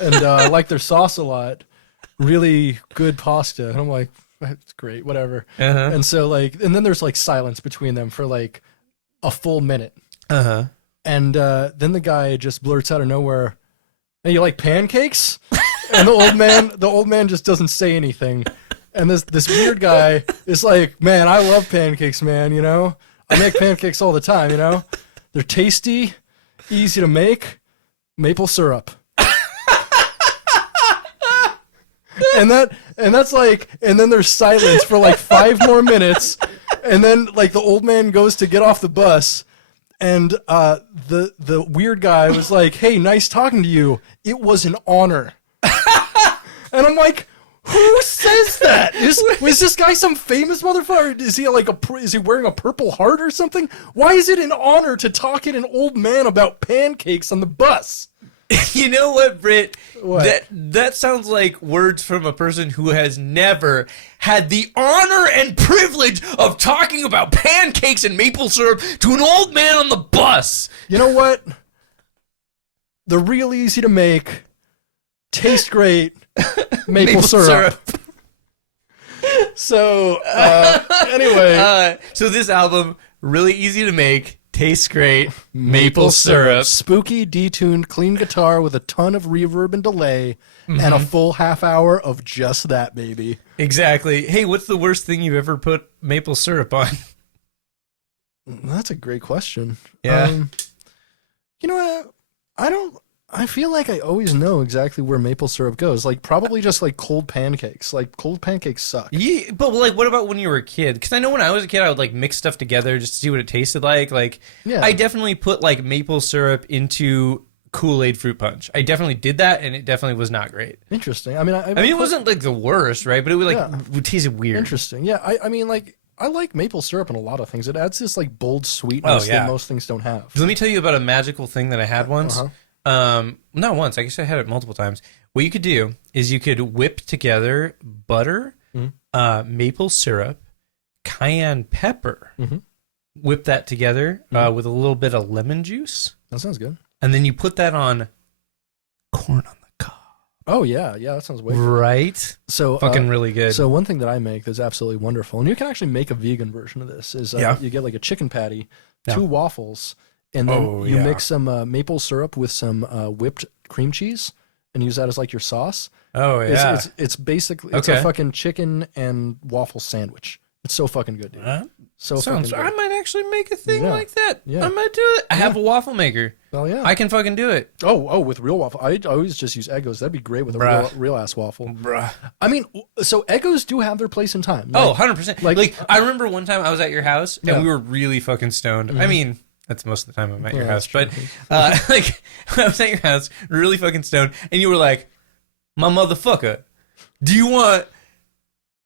and I like their sauce a lot. Really good pasta." And I'm like, "That's great, whatever." And so and then there's like silence between them for like a full minute. And then the guy just blurts out of nowhere, "Hey, you like pancakes?" And the old man just doesn't say anything. And this weird guy is like, "Man, I love pancakes, man, I make pancakes all the time, They're tasty, easy to make, maple syrup." and that's like, and then there's silence for like 5 more minutes, and then like the old man goes to get off the bus. And the weird guy was like, "Hey, nice talking to you. It was an honor." And I'm like, who says that? Was this guy some famous motherfucker? Is he is he wearing a Purple Heart or something? Why is it an honor to talk at an old man about pancakes on the bus? You know what, Britt? What? That sounds like words from a person who has never had the honor and privilege of talking about pancakes and maple syrup to an old man on the bus. You know what? They're real easy to make, taste great, maple syrup. So, anyway. So this album, really easy to make, tastes great, maple syrup. Spooky, detuned, clean guitar with a ton of reverb and delay, and a full half hour of just that, baby. Exactly. Hey, what's the worst thing you've ever put maple syrup on? That's a great question. Yeah. You know what? I feel like I always know exactly where maple syrup goes. Like, probably just like cold pancakes. Like, cold pancakes suck. Yeah, but like, what about when you were a kid? Because I know when I was a kid, I would like mix stuff together just to see what it tasted like. Like, I definitely put like maple syrup into Kool-Aid fruit punch. I definitely did that, and it definitely was not great. Interesting. I mean, it wasn't like the worst, right? But it would it tasted weird. Interesting. Yeah. I mean, like, I like maple syrup in a lot of things. It adds this like bold sweetness that most things don't have. Let me tell you about a magical thing that I had once. Not once. I guess I had it multiple times. What you could do is you could whip together butter, maple syrup, cayenne pepper, whip that together with a little bit of lemon juice. That sounds good. And then you put that on corn on the cob. Oh, yeah. Yeah, that sounds way good. Right? So, fucking really good. So one thing that I make that's absolutely wonderful, and you can actually make a vegan version of this, is you get like a chicken patty, 2 waffles, and then you mix some maple syrup with some whipped cream cheese and use that as like your sauce. Oh, yeah. It's basically it's a fucking chicken and waffle sandwich. It's so fucking good, dude. So fucking good. I might actually make a thing like that. Yeah. I might do it. I have a waffle maker. Oh, yeah. I can fucking do it. Oh, with real waffle. I always just use Eggos. That'd be great with a real ass waffle. Bruh. I mean, so Eggos do have their place in time. Like, 100%. Like, I remember one time I was at your house, and we were really fucking stoned. I mean, that's most of the time I'm at your house. But, like, when I was at your house, really fucking stoned, and you were like, "My motherfucker, do you want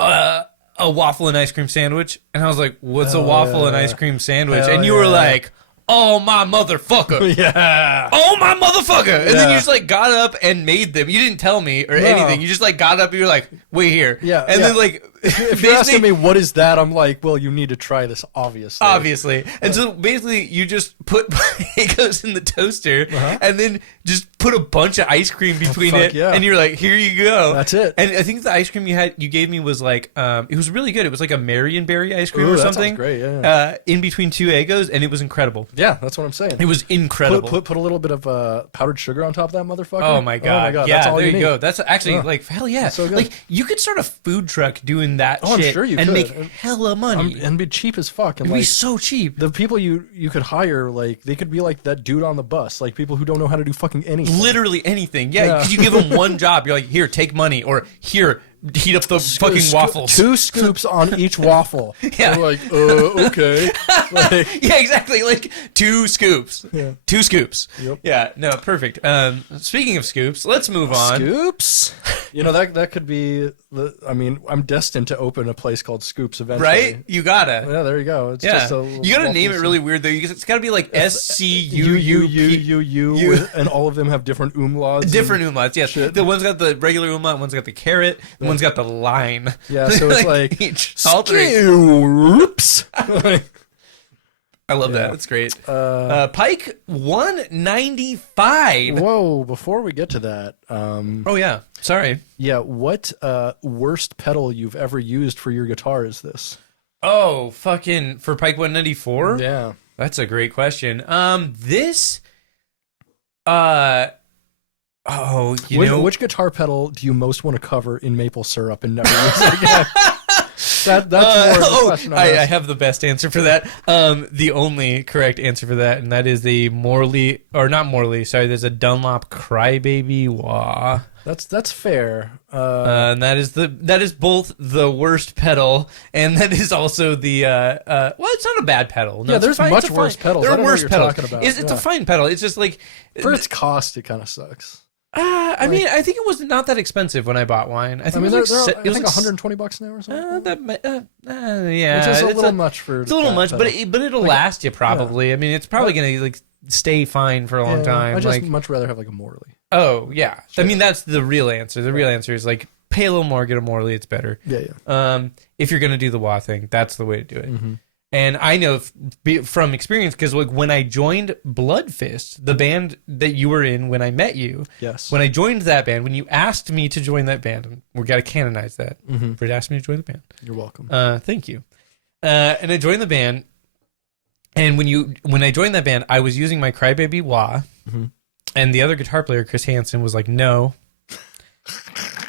a waffle and ice cream sandwich?" And I was like, "What's a waffle and ice cream sandwich?" And you were like, "Oh, my motherfucker." Yeah. "Oh, my motherfucker." And then you just, like, got up and made them. You didn't tell me or anything. You just, like, got up and you were like, "Wait here." Yeah. And then, like... If you're asking me what is that, I'm like, well, you need to try this, obviously. And so, basically, you just put Egos in the toaster and then just put a bunch of ice cream between it, and you're like, here you go. That's it. And I think the ice cream you gave me was like, it was really good. It was like a Marionberry ice cream or that something. Sounds great. Yeah. In between two Eggos, and it was incredible. Yeah, that's what I'm saying. It was incredible. Put a little bit of powdered sugar on top of that motherfucker. Oh my god! Yeah, that's all there you need. go. That's actually like hell yeah. So good. Like you could start a food truck doing that I'm shit sure you and could. make hella money. And be cheap as fuck. And It'd like, be so cheap. the people you could hire, like they could be like that dude on the bus, like people who don't know how to do fucking anything. Literally anything. Yeah, because you give them one job. You're like, here, take money, or here, heat up the fucking waffles. 2 scoops on each waffle. Yeah. They're like, okay. Like, Yeah, exactly. Like 2 scoops. Yeah. 2 scoops. Yep. Yeah, no, perfect. Speaking of scoops, let's move on. Scoops. You know that could be the. I mean, I'm destined to open a place called Scoops eventually. Right? You gotta. Yeah, there you go. It's Yeah. just a You gotta name it waffle really weird though. It's gotta be like SCUUP. U, and all of them have different umlauts. Different umlauts, yes. Shit. The one's got the regular umlaut, one's got the carrot, the one's got the line. Yeah, so it's like all three. Scoops. I love that. That's great. Pike 195. Whoa! Before we get to that, Oh yeah. Sorry. yeah, what worst pedal you've ever used for your guitar is this? Oh, fucking for Pike 194? Yeah. That's a great question. This Which guitar pedal do you most want to cover in maple syrup and never use it again? That's more of a question. I have the best answer for that. The only correct answer for that, and that is the Morley, or not Morley. Sorry, there's a Dunlop Crybaby Wah. That's fair. And that is both the worst pedal, and that is also the well, it's not a bad pedal. No, Yeah, it's there's fine, much it's a worse fine- pedals. There I are don't know worse what you're pedals. talking about. It's a Yeah. fine pedal. It's just like For its cost, it kind of sucks. I mean, I think it was not that expensive when I bought wine. I think I mean, it was they're like, I think $120 now or something. Yeah, Which is a it's little much for. It's a little much, but it'll last you probably. I mean, it's probably gonna like stay fine for a long time. I just like, much rather have like a Morley. oh yeah, I mean that's the real answer. The real answer is like pay a little more, get a Morley. It's better. Yeah. If you're gonna do the wah thing, that's the way to do it. Mm-hmm. And I know from experience because like when I joined Bloodfist, the band that you were in when I met you, Yes. when I joined that band, when you asked me to join that band, and we got to canonize that Mm-hmm. for asking me to join the band. You're welcome. Thank you. And I joined the band, and when I joined that band, I was using my Crybaby Wah, Mm-hmm. and the other guitar player, Chris Hansen, was like, "No,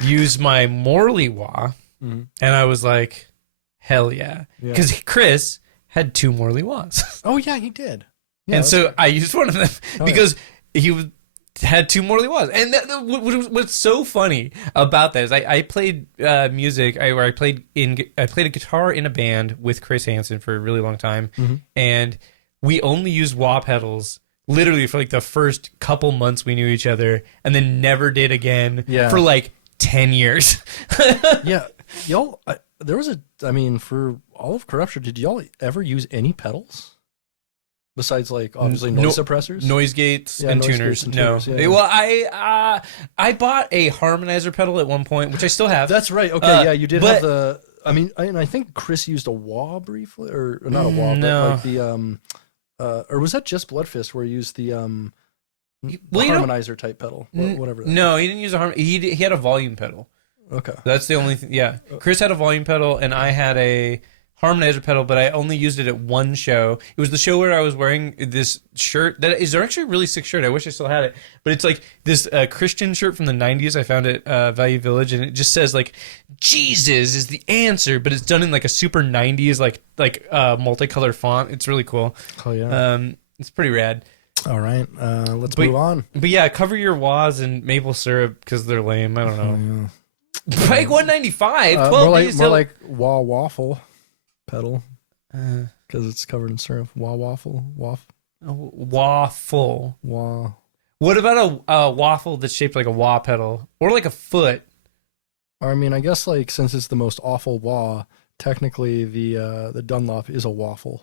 use my Morley Wah," Mhm. and I was like, "Hell yeah," Yeah. because Chris had 2 Morley Wahs. Oh yeah, he did. Yeah, And that's so fair. I used one of them Oh, because had 2 Morley Wahs. And what's so funny about that is I played music, I played a guitar in a band with Chris Hansen for a really long time, Mm-hmm. and we only used wah pedals literally for like the first couple months we knew each other, and then never did again for like 10 years. Yeah, y'all. There was for all of Corruption, did y'all ever use any pedals besides like obviously noise suppressors, noise gates, and noise tuners? gates and No. tuners, yeah. Well, I bought a harmonizer pedal at one point, which I still have. That's right. Okay, yeah, you did but- have the. I think Chris used a wah briefly, or not a wah, No. but like the or was that just Bloodfist where he used the Well, you know- harmonizer type pedal, whatever. That No, he didn't use a he had a volume pedal. Okay. That's the only thing. Yeah, Chris had a volume pedal, and I had a harmonizer pedal, but I only used it at one show. It was the show where I was wearing this shirt that is actually a really sick shirt. I wish I still had it, but it's like this Christian shirt from the 90s. I found it Value Village, and it just says like Jesus is the answer, but it's done in like a super 90s like multicolor font. It's really cool. Oh yeah. It's pretty rad. All right. Let's move on. But yeah, cover your wahs in maple syrup because they're lame. I don't know. Yeah. Pike 195, 12 more days more till- like wah waffle pedal Uh, because it's covered in syrup. Wah waffle, waffle. wah. What about a waffle that's shaped like a wah pedal or like a foot? I mean, I guess like since it's the most awful wah, technically the Dunlop is a waffle.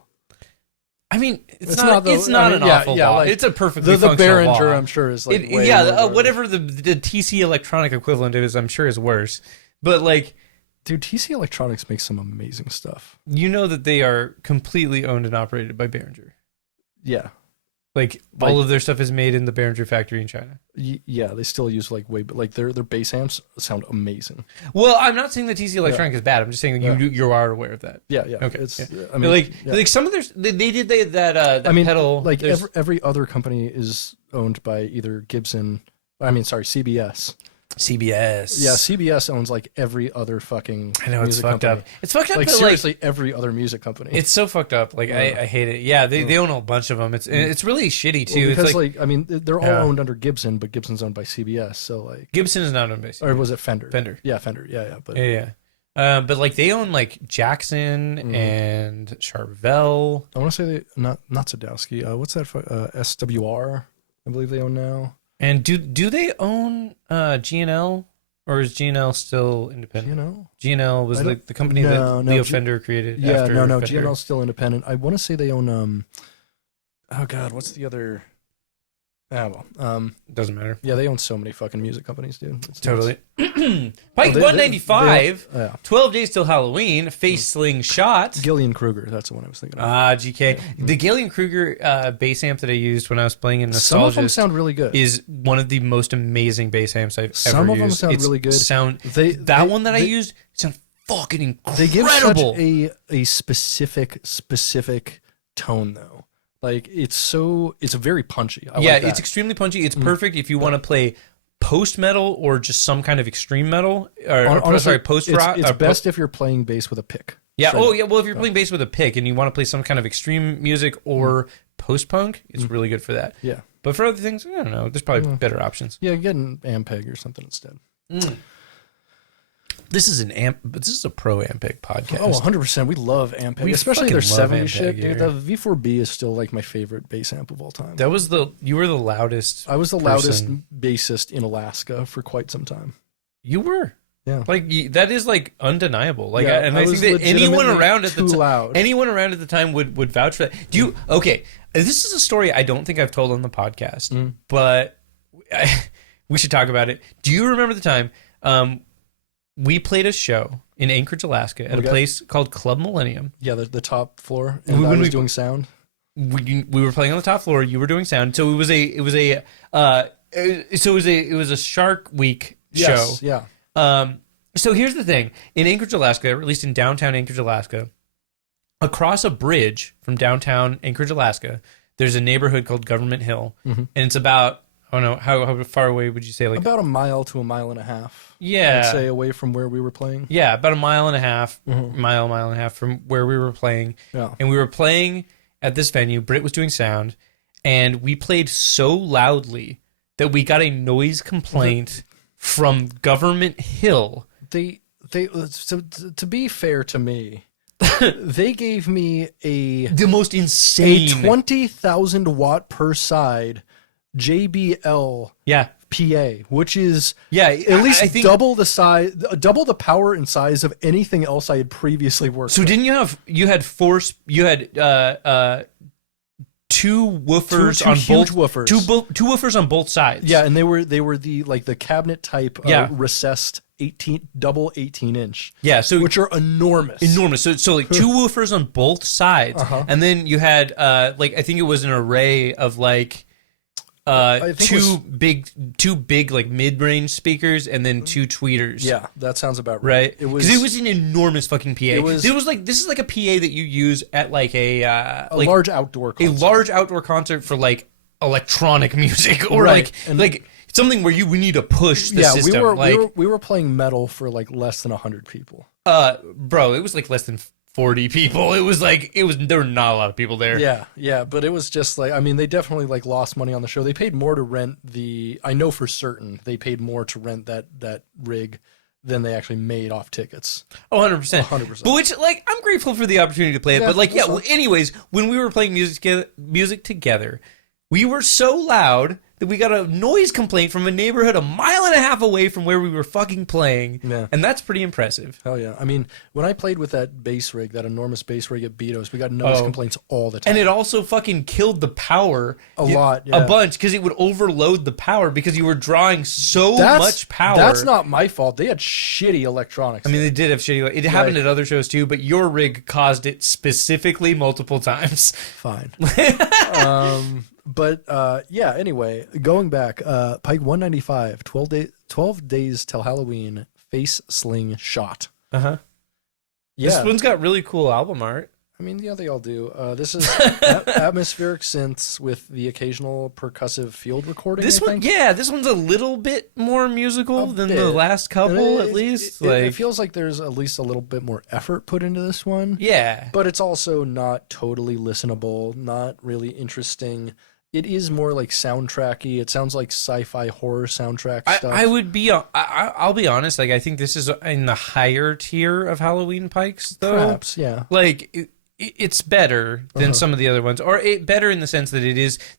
I mean, it's It's not. not the- It's not I mean, an yeah, awful yeah, wah. like, It's a perfectly The functional Behringer, wah. I'm sure, is like way yeah, more whatever the TC electronic equivalent is, I'm sure is worse. But like, Dude, TC Electronics makes some amazing stuff. you know that they are completely owned and operated by Behringer. Yeah. Like all of their stuff is made in the Behringer factory in China. Yeah, they still use like their bass amps sound amazing. Well, I'm not saying that TC Electronic is bad. I'm just saying you are aware of that. Yeah. Okay. I mean, like some of their they did that pedal. Like every other company is owned by either Gibson. CBS. CBS. Yeah, CBS owns like every other fucking. I know it's fucked company. up. It's fucked up. Like but, seriously, every other music company. It's so fucked up. Like I hate it. Yeah, they own a bunch of them. It's really shitty too. Because it's they're all owned under Gibson, but Gibson's owned by CBS. So like Gibson is not owned by CBS. Or was it Fender? Fender. Yeah, Fender. Yeah. But but like they own like Jackson and Charvel. I want to say not Sadowski. What's that? SWR. I believe they own now. And do they own G&L? Or is G&L still independent? G&L was the company that Leo Fender created. Yeah, after no, Fender. G&L's still independent. I want to say they own. Oh God, what's the other? Doesn't matter. Yeah, they own so many fucking music companies, dude. It's Totally. Pike 195, 12 Days Till Halloween, Face Sling Shot. Gillian Kruger, that's the one I was thinking of. GK. The Gillian Kruger bass amp that I used when I was playing in Nostalgia. Some of them sound really good. Is one of the most amazing bass amps I've ever used. Some of them sound really good. That one that I used sound fucking incredible. They give such a specific tone though. Like it's very punchy. I like that. It's extremely punchy. It's perfect if you want to play post metal or just some kind of extreme metal or post rock. It's best if you're playing bass with a pick. Yeah. Oh yeah. Well, if you're playing bass with a pick and you want to play some kind of extreme music or post punk, it's really good for that. Yeah. But for other things, I don't know. There's probably better options. Yeah, get an Ampeg or something instead. This is this is a pro Ampeg podcast. Oh, 100%. We love Ampeg, especially their 70s shit. Dude, the V4B is still like my favorite bass amp of all time. You were the loudest. I was the loudest bassist in Alaska for quite some time. You were. Yeah. Like that is like undeniable. Like I think that anyone around at the time would vouch for that. Okay, this is a story I don't think I've told on the podcast, but we should talk about it. Do you remember the time we played a show in Anchorage, Alaska, at a place called Club Millennium? Yeah, the top floor. And I was doing sound. We were playing on the top floor. You were doing sound. So it was a Shark Week show. Yeah. So here's the thing: in Anchorage, Alaska, or at least in downtown Anchorage, Alaska, across a bridge from downtown Anchorage, Alaska, there's a neighborhood called Government Hill, and it's about. Oh no! How far away would you say? Like about a mile to a mile and a half. Yeah, I'd say away from where we were playing. Yeah, about a mile and a half, mile and a half from where we were playing. Yeah, and we were playing at this venue. Britt was doing sound, and we played so loudly that we got a noise complaint from Government Hill. So to be fair to me, they gave me the most insane 20,000 watt per side JBL PA, which is at least I think, double the power and size of anything else I had previously worked. So with. Didn't you had two woofers two on huge both woofers. Two woofers on both sides. Yeah, and they were the cabinet type recessed 18-inch. Yeah, so which are enormous. So like two woofers on both sides, and then you had I think it was an array of like two big like mid-range speakers and then two tweeters. Yeah, that sounds about right. It was an enormous fucking PA. This is like a PA that you use at like a large outdoor concert. A large outdoor concert for like electronic music or like something where we need to push the system. We were playing metal for like less than 100 people. Bro, it was like less than 40 people. There were not a lot of people there. Yeah, but it was just like, I mean, they definitely like lost money on the show. They paid more to rent I know for certain they paid more to rent that rig than they actually made off tickets. Oh, 100%. 100%. But which, like, I'm grateful for the opportunity to play it. But like, anyways, when we were playing music together, we were so loud that we got a noise complaint from a neighborhood a mile and a half away from where we were fucking playing. Yeah. And that's pretty impressive. Hell yeah. I mean, when I played with that bass rig, that enormous bass rig at Beato's, we got noise complaints all the time. And it also fucking killed the power a bunch because it would overload the power because you were drawing so much power. That's not my fault. They had shitty electronics. I mean, they did have shitty. It happened at other shows too, but your rig caused it specifically multiple times. Fine. But yeah, anyway, going back, Pike 195, 12 Days Till Halloween, Face Sling Shot. Uh-huh. Yeah. This one's got really cool album art. I mean, yeah, they all do. This is atmospheric synths with the occasional percussive field recording. This one, this one's a little bit more musical than the last couple, at least. It feels like there's at least a little bit more effort put into this one. Yeah. But it's also not totally listenable, not really interesting. It is more like soundtracky. It sounds like sci-fi horror soundtrack stuff. I'll be honest. Like, I think this is in the higher tier of Halloween Pikes, though. Perhaps, yeah. Like, it's better than some of the other ones, or better in the sense that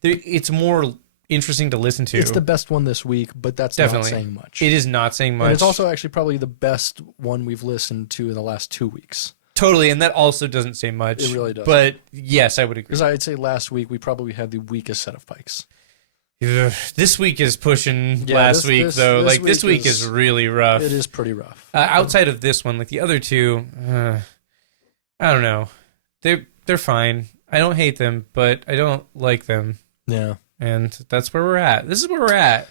it's more interesting to listen to. It's the best one this week, but that's definitely not saying much. It is not saying much. And it's also actually probably the best one we've listened to in the last 2 weeks. Totally, and that also doesn't say much. It really does. But yes, I would agree. Because I'd say last week we probably had the weakest set of Pikes. This week is pushing last week, though. This week is really rough. It is pretty rough. Outside of this one, like the other two, I don't know. They're fine. I don't hate them, but I don't like them. Yeah. And that's where we're at. This is where we're at.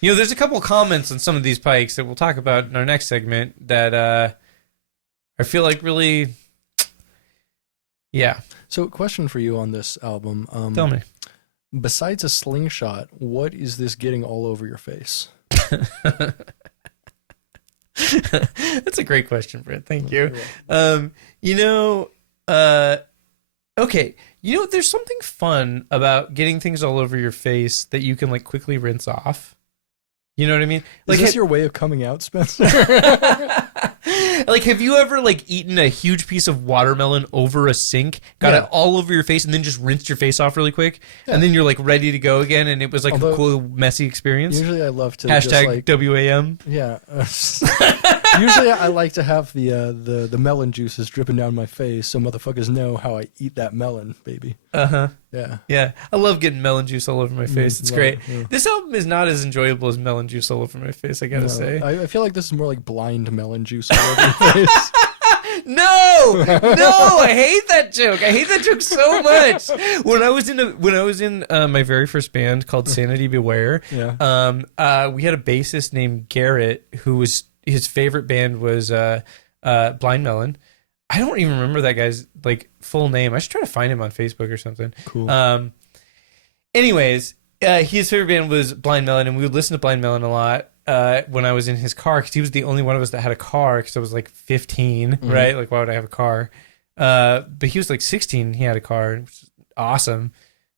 You know, there's a couple comments on some of these Pikes that we'll talk about in our next segment that I feel like really, yeah. So, question for you on this album. Tell me. Besides a slingshot, what is this getting all over your face? That's a great question, Brett. Thank you. Okay. You know, there's something fun about getting things all over your face that you can like quickly rinse off. You know what I mean? Like, is this your way of coming out, Spenser? Like, have you ever like eaten a huge piece of watermelon over a sink, got it all over your face, and then just rinsed your face off really quick, and then you're like ready to go again, and it was like a cool, messy experience? Usually, I love to hashtag WAM. Yeah. Usually, I like to have the melon juices dripping down my face, so motherfuckers know how I eat that melon, baby. Yeah. Yeah. I love getting melon juice all over my face. It's great. Yeah. This album is not as enjoyable as melon juice all over my face, I gotta say. I feel like this is more like blind melon juice all over your face. No, I hate that joke. I hate that joke so much. When I was in my very first band called Sanity Beware, we had a bassist named Garrett who was his favorite band was Blind Melon. I don't even remember that guy's like full name. I should try to find him on Facebook or something. Cool. Anyways, his favorite band was Blind Melon, and we would listen to Blind Melon a lot when I was in his car, because he was the only one of us that had a car, because I was like 15, right? Like, why would I have a car? But he was like 16. He had a car, which is awesome.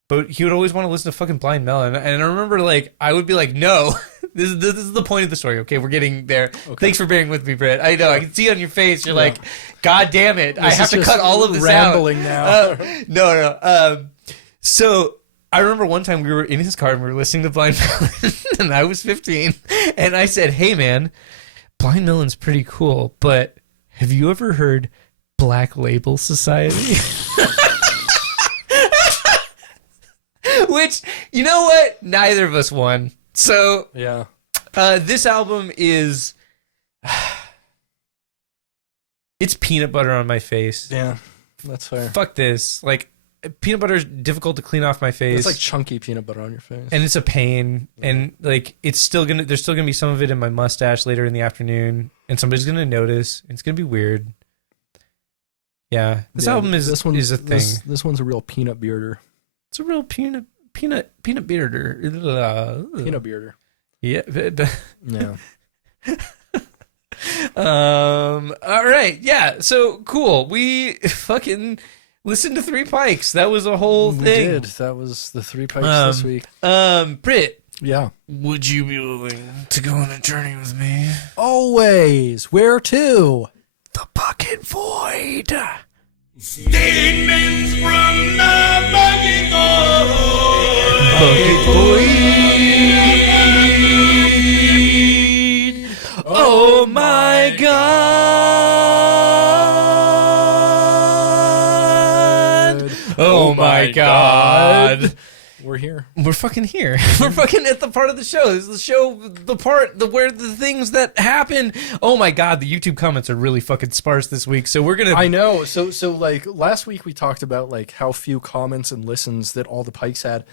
But he would always want to listen to fucking Blind Melon. And I remember, like, I would be like, no, this is the point of the story. Okay, we're getting there. Okay. Thanks for bearing with me, Brett. I know. I can see on your face. You're like, God damn it. I have to cut all of this rambling out. Now. No. So I remember one time we were in his car and we were listening to Blind Melon, and I was 15. And I said, hey, man, Blind Melon's pretty cool, but have you ever heard Black Label Society? Which, you know what? Neither of us won. So, yeah. This album is... it's peanut butter on my face. Yeah, that's fair. Fuck this. Like, peanut butter is difficult to clean off my face. It's like chunky peanut butter on your face. And it's a pain. Yeah. And, like, there's still gonna be some of it in my mustache later in the afternoon. And somebody's gonna notice. And it's gonna be weird. Yeah. This album is a thing. This one's a real peanut bearder. It's a real peanut bearder. Peanut bearder. Yeah. Yeah. All right. Yeah. So cool. We fucking listened to 3 Pikes. That was a whole thing. We did. That was the 3 Pikes this week. Britt. Yeah. Would you be willing to go on a journey with me? Always. Where to? The Bucket Void. Statements from the Bucket Void. Bucket Void. Oh my God. Oh my God. we're here. We're fucking here. We're fucking at the part of the show. This is the show, where the things that happen. Oh my god, the YouTube comments are really fucking sparse this week. So we're gonna. I know. So like last week we talked about like how few comments and listens that all the Pikes had.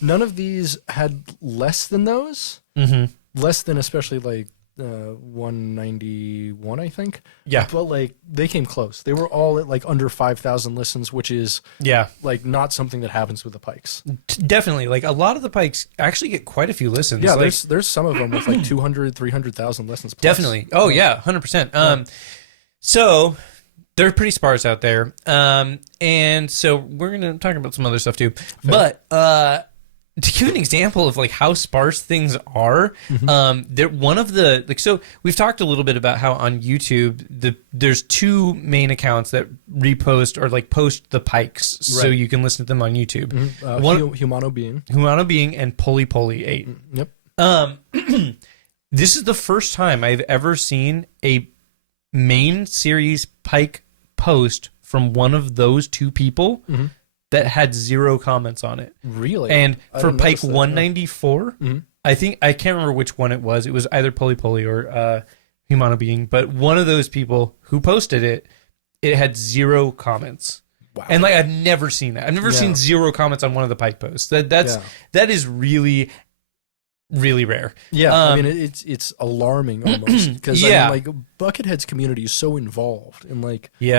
None of these had less than those. Mm-hmm. Less than especially like 191, I think. Yeah. But like they came close. They were all at like under 5,000 listens, which is like not something that happens with the Pikes. Definitely. Like a lot of the Pikes actually get quite a few listens. Yeah, like, there's some of them with like 200, 300,000 listens plus. Definitely. Oh yeah, 100%. So they're pretty sparse out there. And so we're going to talk about some other stuff too. Fair. But to give an example of like how sparse things are, they're one of the like. So we've talked a little bit about how on YouTube there's two main accounts that repost or like post the Pikes, so you can listen to them on YouTube. Humano Being, and Pulley 8. Yep. This is the first time I've ever seen a main series Pike post from one of those two people. That had 0 comments on it. Really? And for Pike 194, I think, I can't remember which one it was. It was either Pulley or Humano Being, but one of those people who posted it, it had 0 comments. Wow. And like, I've never seen that. I've never seen 0 comments on one of the Pike posts. That is really, really rare. Yeah, I mean, it's alarming almost because I mean, like Buckethead's community is so involved and like you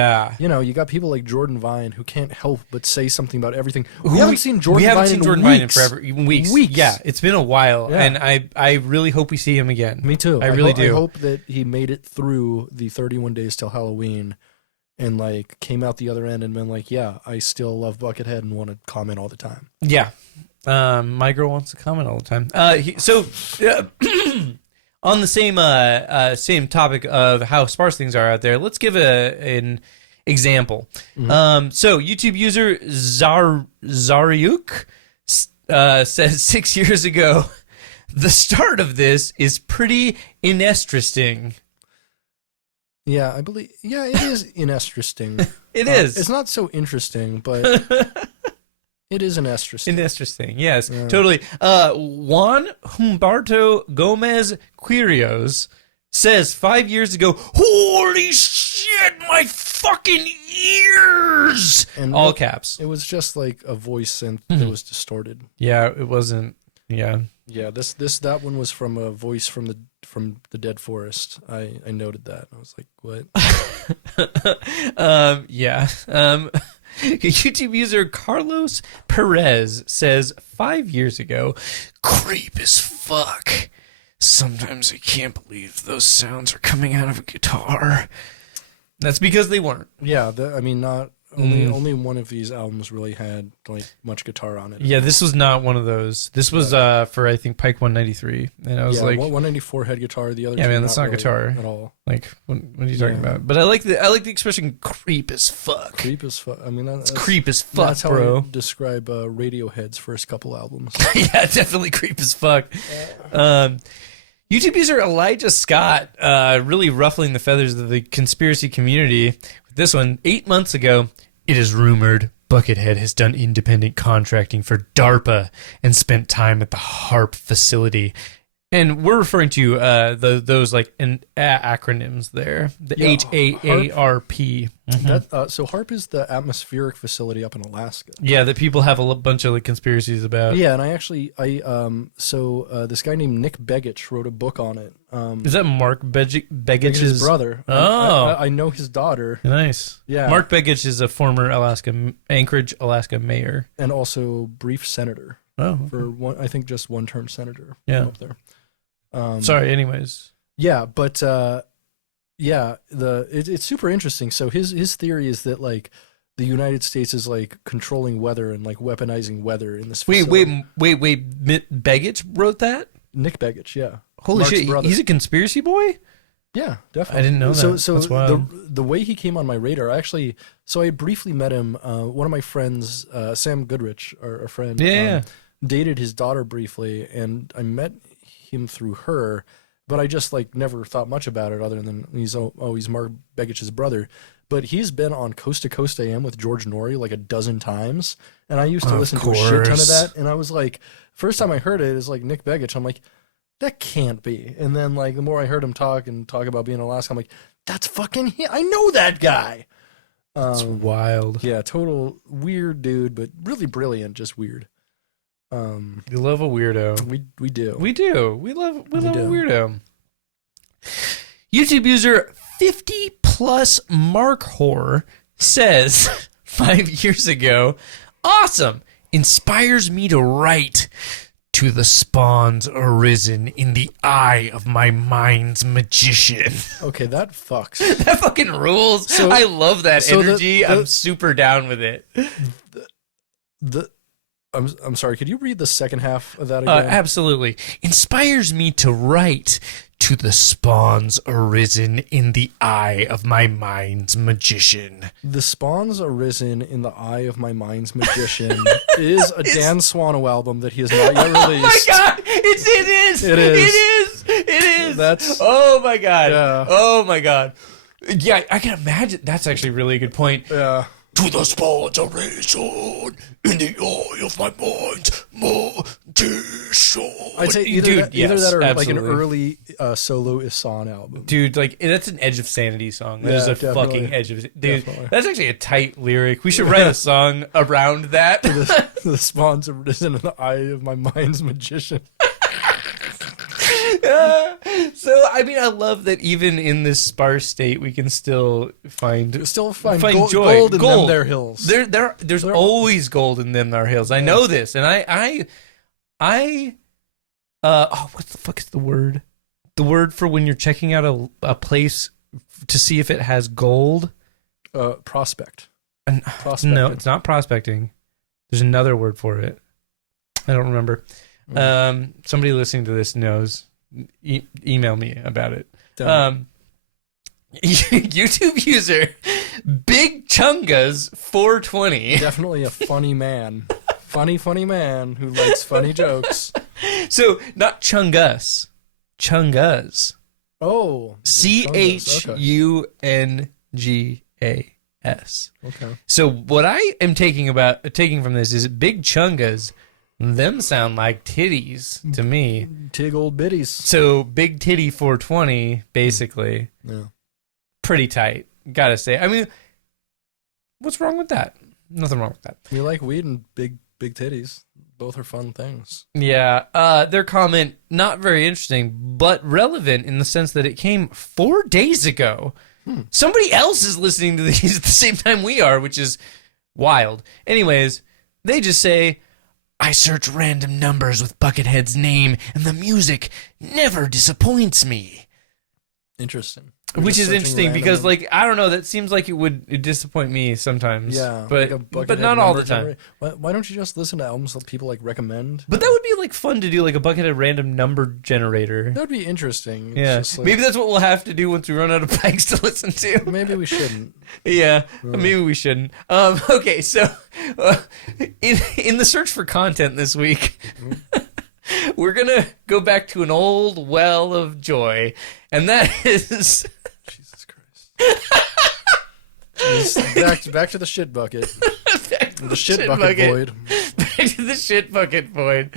know, you got people like Jordan Vine who can't help but say something about everything. We haven't seen Jordan Vine in forever, weeks. Yeah, it's been a while, and I really hope we see him again. Me too. I really do. I hope that he made it through the 31 days till Halloween. And like came out the other end and been like, yeah, I still love Buckethead and want to comment all the time. Yeah. My girl wants to comment all the time. On the same topic of how sparse things are out there, let's give an example. So YouTube user Zariuk says 6 years ago, the start of this is pretty interesting. Yeah, I believe. Yeah, it is interesting. It is. It's not so interesting, but it is interesting. Interesting, yes, totally. Juan Humberto Gomez Quirios says 5 years ago, "Holy shit, my fucking ears!" And all caps. It was just like a voice synth that was distorted. Yeah, it wasn't. Yeah. Yeah, that one was from a voice from the Dead Forest. I noted that. I was like, what? YouTube user Carlos Perez says 5 years ago, creep as fuck. Sometimes I can't believe those sounds are coming out of a guitar. That's because they weren't. Yeah, I mean, not only one of these albums really had like much guitar on it. Yeah, this was not one of those. This was for I think Pike 193, and I was like, 194 had guitar. The other, man, that's not really guitar at all. Like, what are you talking about? But I like the expression "creep as fuck." Creep as fuck. I mean, that's creep as fuck, that's bro. How I describe Radiohead's first couple albums. Yeah, definitely creep as fuck. YouTube user Elijah Scott really ruffling the feathers of the conspiracy community with this one. 8 months ago, it is rumored Buckethead has done independent contracting for DARPA and spent time at the HAARP facility. And we're referring to those like acronyms there, the HAARP. So HAARP is the atmospheric facility up in Alaska. Yeah, that people have a bunch of like conspiracies about. Yeah, and this guy named Nick Begich wrote a book on it. Is that Mark Begich's brother? Oh, I know his daughter. Nice. Yeah, Mark Begich is a former Anchorage, Alaska mayor, and also brief senator. Oh, for one, I think just one-term senator. Yeah, up there. Sorry. Anyways. Yeah, but it's super interesting. So his theory is that like the United States is like controlling weather and like weaponizing weather in this facility. Wait. Begich wrote that? Nick Begich, yeah. Holy Mark's shit, brother. He's a conspiracy boy? Yeah, definitely. I didn't know that. So that's wild. the way he came on my radar, I briefly met him. One of my friends, Sam Goodrich, our friend, dated his daughter briefly, and I met him through her. but I just like never thought much about it other than he's Mark Begich's brother. But he's been on Coast to Coast AM with George Norrie like a dozen times, and I used to listen to a shit ton of that. And I was like, first time I heard it is like Nick Begich. I'm like, that can't be. And then like the more I heard him talk about being in Alaska, I'm like, that's fucking him. I know that guy. It's wild. Yeah, total weird dude, but really brilliant. Just weird. You love a weirdo. We do. We do. We love a weirdo. YouTube user 50 plus Mark Whore says 5 years ago, awesome, inspires me to write. To the spawns arisen in the eye of my mind's magician. Okay, that fucks. That fucking rules. So, I love that energy. I'm super down with it. I'm sorry, could you read the second half of that again? Absolutely. Inspires me to write. To the spawns arisen in the eye of my mind's magician. The spawns arisen in the eye of my mind's magician is a Dan Swano album that he has not yet released. Oh my god! It is! That's... Oh my god. Yeah. Oh my god. Yeah, I can imagine. That's actually a really good point. Yeah. To the spawns arisen in the eye of my mind's magician. I'd say either that or like an early solo Isan album. Dude, like that's an Edge of Sanity song. That is a definitely. fucking Edge of... Dude, that's actually a tight lyric. We should write a song around that. The spawns arisen in the eye of my mind's magician. So I mean, I love that even in this sparse state, we can still find joy. Gold in them there hills. There's always gold in them there hills. I know this, and I what the fuck is the word? The word for when you're checking out a place to see if it has gold? Prospect. No, it's not prospecting. There's another word for it. I don't remember. Somebody listening to this knows. Email me about it. YouTube user Big Chungas 420. Definitely a funny man. funny man who likes funny jokes. So not Chungus. Chungas. Oh. CHUNGAS. Okay. So what I am taking from this is Big Chungas. Them sound like titties to me. Tig old biddies. So big titty 420, basically. Yeah. Pretty tight, gotta say. I mean, what's wrong with that? Nothing wrong with that. We like weed and big titties. Both are fun things. Yeah. Their comment, not very interesting, but relevant in the sense that it came 4 days ago. Somebody else is listening to these at the same time we are, which is wild. Anyways, they just say, I search random numbers with Buckethead's name, and the music never disappoints me. Interesting. Which is interesting because, like, I don't know, that seems like it would disappoint me sometimes. Yeah. But not all the time. Why don't you just listen to albums that people, like, recommend? But that would be, like, fun to do, like, a Buckethead random number generator. That would be interesting. Yeah. Just like... Maybe that's what we'll have to do once we run out of Pikes to listen to. Maybe we shouldn't. Yeah. Maybe we shouldn't. Okay, so in the search for content this week... We're going to go back to an old well of joy, and that is... Jesus Christ. Back to the shit bucket. The shit bucket void. Back to the shit bucket void.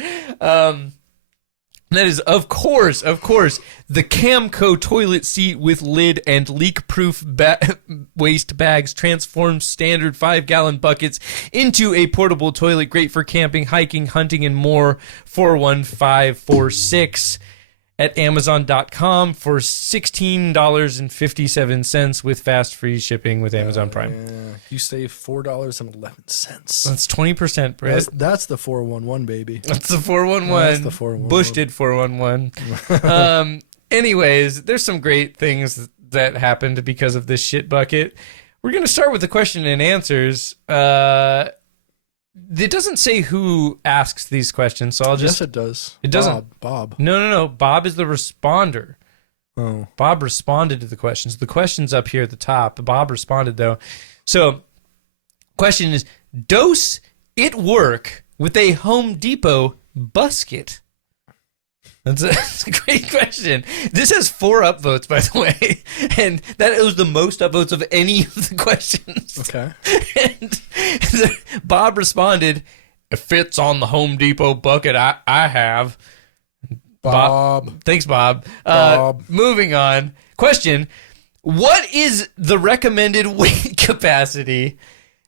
That is, of course, the Camco toilet seat with lid and leak-proof waste bags transforms standard 5-gallon buckets into a portable toilet great for camping, hiking, hunting, and more. 41546 at Amazon.com for $16.57 with fast free shipping with Amazon Prime. Yeah. You save $4.11. That's 20%, Brett. That's the 411, baby. That's the 411. That's the 411. Bush did 411. Anyways, there's some great things that happened because of this shit bucket. We're going to start with the question and answers. It doesn't say who asks these questions, so I'll just... Yes, it does. It doesn't. Bob. No. Bob is the responder. Oh. Bob responded to the questions. The question's up here at the top. Bob responded, though. So, question is, does it work with a Home Depot busket? That's a great question. This has 4 upvotes, by the way, and that was the most upvotes of any of the questions. Okay. And Bob responded, "It fits on the Home Depot bucket I have." Bob. Thanks, Bob. Bob. Moving on. Question: what is the recommended weight capacity?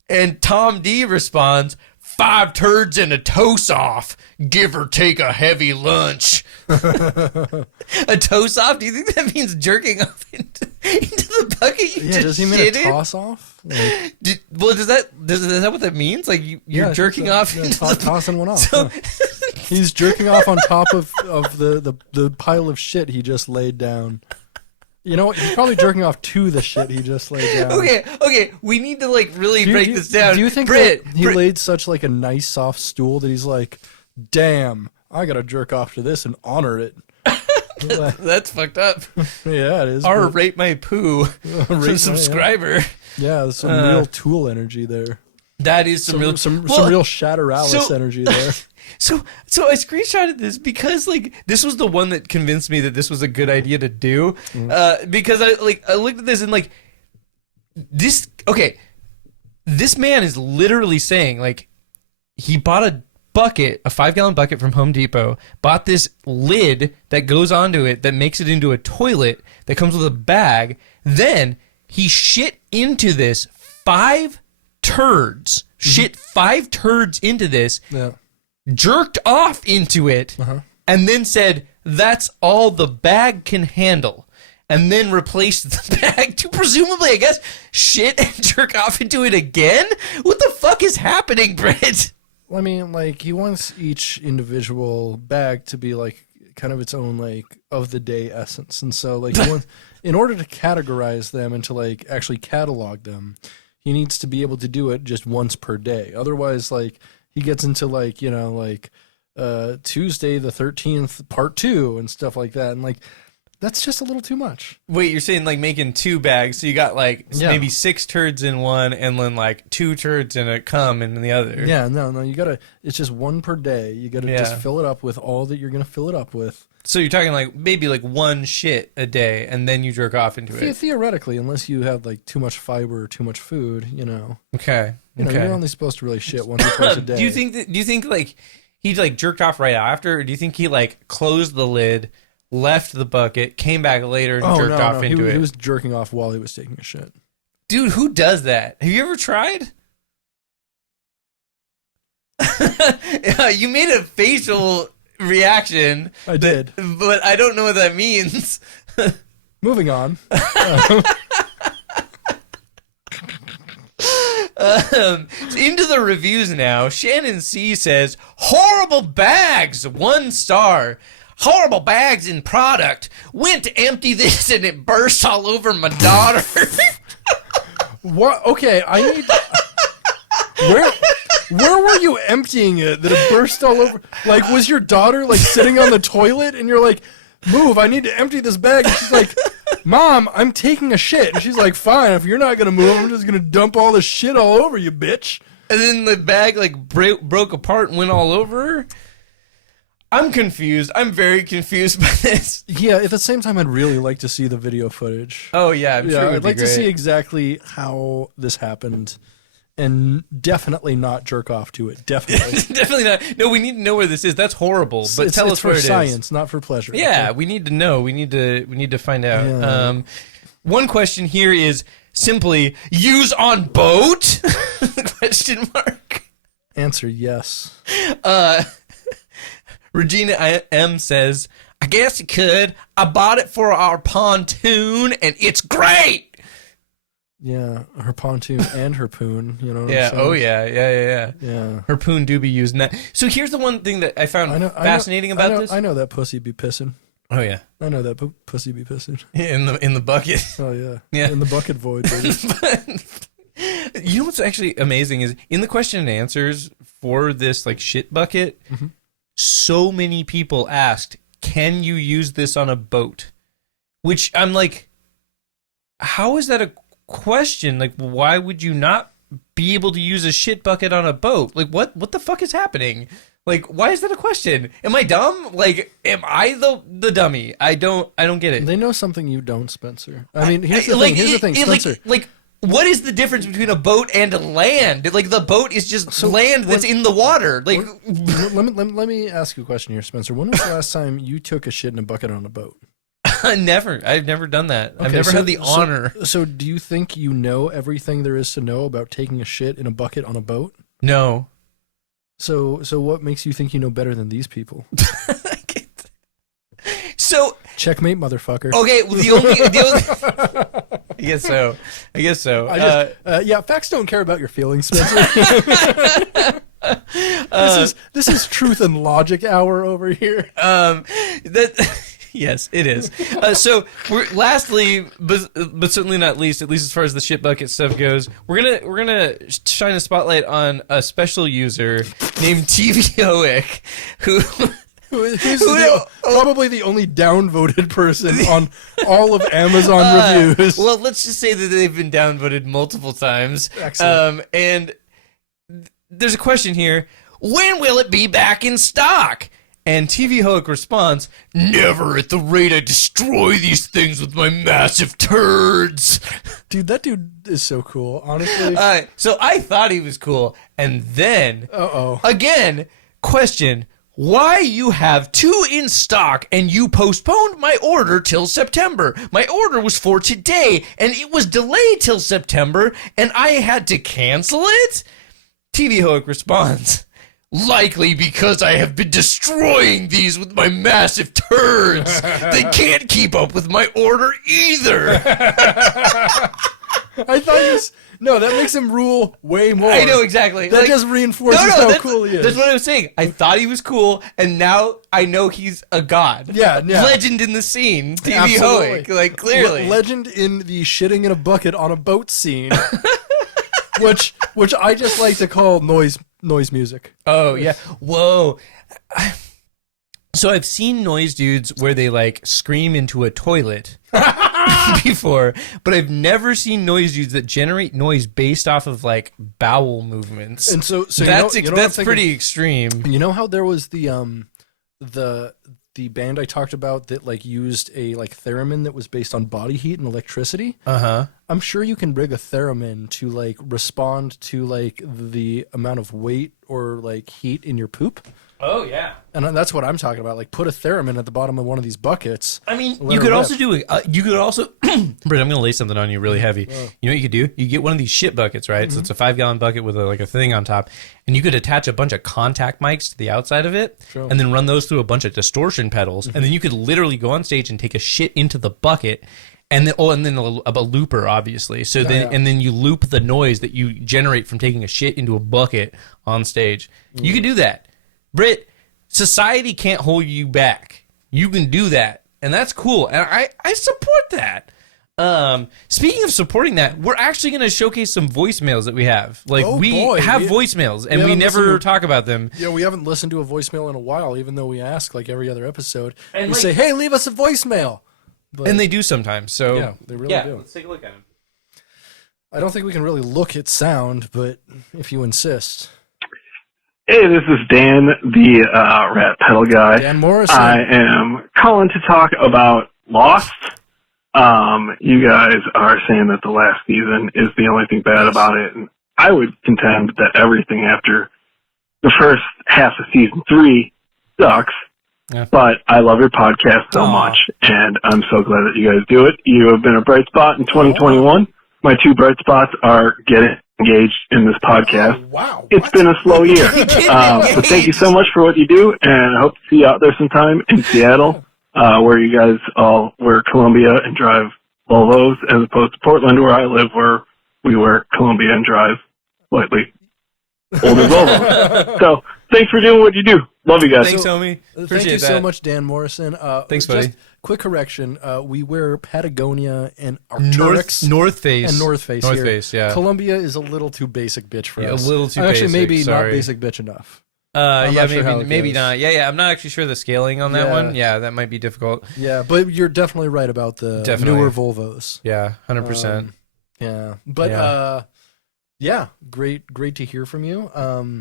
And Tom D responds, 5 turds and a toast off, give or take a heavy lunch. A toast off? Do you think that means jerking off into the bucket you just does he mean shit a in? toss off? Like, Is that what that means? Like you're jerking off into the tossing one off. So, He's jerking off on top of the pile of shit he just laid down. You know what? He's probably jerking off to the shit he just laid down. Okay. We need to like really break this down. Do you think Britt, that he laid such like a nice soft stool that he's like, damn, I gotta jerk off to this and honor it. That's fucked up. Yeah, it is. Or rate my poo for subscriber. Yeah, there's some real Tool energy there. That is some real Shatter Alice energy there. So I screenshotted this because like this was the one that convinced me that this was a good idea to do. Because I looked at this and like this man is literally saying like he bought a 5-gallon bucket from Home Depot, bought this lid that goes onto it that makes it into a toilet that comes with a bag. Then he shit into this 5 turds. Shit 5 turds into this. Yeah. Jerked off into it, and then said, that's all the bag can handle. And then replaced the bag to presumably, I guess, shit and jerk off into it again? What the fuck is happening, Britt? I mean, like, he wants each individual bag to be, like, kind of its own, like, of the day essence. And so, like, in order to categorize them and to, like, actually catalog them, he needs to be able to do it just once per day. Otherwise, like, he gets into like, you know, like Tuesday the 13th part 2 and stuff like that. And like, that's just a little too much. Wait, you're saying like making 2 bags. So you got like maybe 6 turds in one and then like 2 turds in a cum in the other. Yeah, no, you gotta, it's just one per day. You gotta just fill it up with all that you're going to fill it up with. So you're talking like maybe like 1 shit a day and then you jerk off into it. Theoretically, unless you have like too much fiber or too much food, you know. Okay. You know, you're only supposed to really shit once or twice a day. Do you think like he like jerked off right after, or do you think he like closed the lid, left the bucket, came back later and jerked off into it? He was jerking off while he was taking a shit. Dude, who does that? Have you ever tried? You made a facial reaction. I did. But I don't know what that means. Moving on. Into the reviews now. Shannon C says, horrible bags, 1 star. Horrible bags in product. Went to empty this and it burst all over my daughter. What? Okay, I need... Where were you emptying it that it burst all over? Like, was your daughter, like, sitting on the toilet and you're like, move, I need to empty this bag. And she's like, Mom, I'm taking a shit. And she's like, fine, if you're not going to move, I'm just going to dump all this shit all over you, bitch. And then the bag, like, broke apart and went all over her? I'm confused. I'm very confused by this. Yeah, at the same time, I'd really like to see the video footage. Oh, yeah, I'm sure it would I'd like to see exactly how this happened. And definitely not jerk off to it. Definitely. Definitely not. No, we need to know where this is. That's horrible. But tell us where it is. It's for science, not for pleasure. Yeah, okay? We need to know. We need to find out. Yeah. One question here is simply, use on boat? Question mark. Answer yes. Regina M says, I guess you could. I bought it for our pontoon and it's great. Yeah, her pontoon and her poon, you know what yeah, I'm saying? oh yeah. Yeah. Her poon do be using that. So here's the one thing that I found fascinating about this. I know that pussy be pissing. Oh yeah. I know that pussy be pissing. In the bucket. Oh yeah. Yeah. In the bucket void, baby. You know what's actually amazing is in the question and answers for this like shit bucket, so many people asked, can you use this on a boat? Which I'm like, how is that a question? Like, why would you not be able to use a shit bucket on a boat? Like, what the fuck is happening? Like, why is that a question? Am I dumb? Like, am I the dummy? I don't get it. They know something you don't, Spencer. I mean, here's the thing, Spencer. What is the difference between a boat and a land? Like, the boat is just land that's in the water. Like, let me ask you a question here, Spencer. When was the last time you took a shit in a bucket on a boat? Never. I've never done that. I've never had the honor. So do you think you know everything there is to know about taking a shit in a bucket on a boat? No. So what makes you think you know better than these people? So checkmate, motherfucker. Okay, well, the only I guess so. Yeah, facts don't care about your feelings, Spencer. This is truth and logic hour over here. Yes, it is. So, lastly, but certainly not least, at least as far as the shit bucket stuff goes, we're gonna shine a spotlight on a special user named TVOic, who's probably the only downvoted person on all of Amazon reviews. Well, let's just say that they've been downvoted multiple times. Excellent. And there's a question here: when will it be back in stock? And TV Hoek responds, "Never, at the rate I destroy these things with my massive turds." Dude, that dude is so cool, honestly. So I thought he was cool. And then, again, question, why you have 2 in stock and you postponed my order till September? My order was for today and it was delayed till September and I had to cancel it? TV Hoek responds, "Likely because I have been destroying these with my massive turds. They can't keep up with my order either." I thought no, that makes him rule way more. I know, exactly. That just reinforces how cool he is. That's what I was saying. I thought he was cool, and now I know he's a god. Yeah. Legend in the scene. TV Hoek. Like, clearly. Legend in the shitting in a bucket on a boat scene. which I just like to call noise music. Oh, yeah. Whoa. So I've seen noise dudes where they, like, scream into a toilet before, but I've never seen noise dudes that generate noise based off of, like, bowel movements. And so that's pretty extreme. You know how there was the band I talked about that, like, used a, like, theremin that was based on body heat and electricity? Uh-huh. I'm sure you can rig a theremin to, like, respond to, like, the amount of weight or, like, heat in your poop. Oh, yeah. And that's what I'm talking about. Like, put a theremin at the bottom of one of these buckets. I mean, you could also do it. You could also, Britt, I'm going to lay something on you really heavy. You know what you could do? You get one of these shit buckets, right? Mm-hmm. So it's a 5-gallon bucket with a thing on top, and you could attach a bunch of contact mics to the outside of it, and then run those through a bunch of distortion pedals, and then you could literally go on stage and take a shit into the bucket. And then, a looper, obviously. So and then you loop the noise that you generate from taking a shit into a bucket on stage. Mm. You could do that, Britt. Society can't hold you back. You can do that, and that's cool. And I support that. Speaking of supporting that, we're actually going to showcase some voicemails that we have. Like we have voicemails, and we never talk about them. Yeah, we haven't listened to a voicemail in a while, even though we ask like every other episode. And we say, "Hey, leave us a voicemail." But, and they do sometimes. So yeah, they really do. Let's take a look at them. I don't think we can really look at sound, but if you insist. Hey, this is Dan, the rat pedal guy. Dan Morrison. I am calling to talk about Lost. You guys are saying that the last season is the only thing bad about it, and I would contend that everything after the first half of season 3 sucks. Yeah. But I love your podcast so much, and I'm so glad that you guys do it. You have been a bright spot in 2021. My 2 bright spots are getting engaged in this podcast. Oh, wow. It's been a slow year. But thank you so much for what you do, and I hope to see you out there sometime in Seattle, where you guys all wear Columbia and drive Volvos, as opposed to Portland, where I live, where we wear Columbia and drive slightly older Volvos. So thanks for doing what you do. Love you guys. Thanks, homie. Thank you so much, Dan Morrison. Thanks, buddy. Just quick correction. We wear Patagonia and Arc'teryx. North Face. And North Face North here. Face, yeah. Columbia is a little too basic bitch for us. A little too actually, basic. maybe sorry. not basic bitch enough. Maybe not. Yeah, I'm not actually sure the scaling on that one. Yeah, that might be difficult. Yeah, but you're definitely right about the newer Volvos. Yeah, 100%. Yeah, but Yeah, great to hear from you.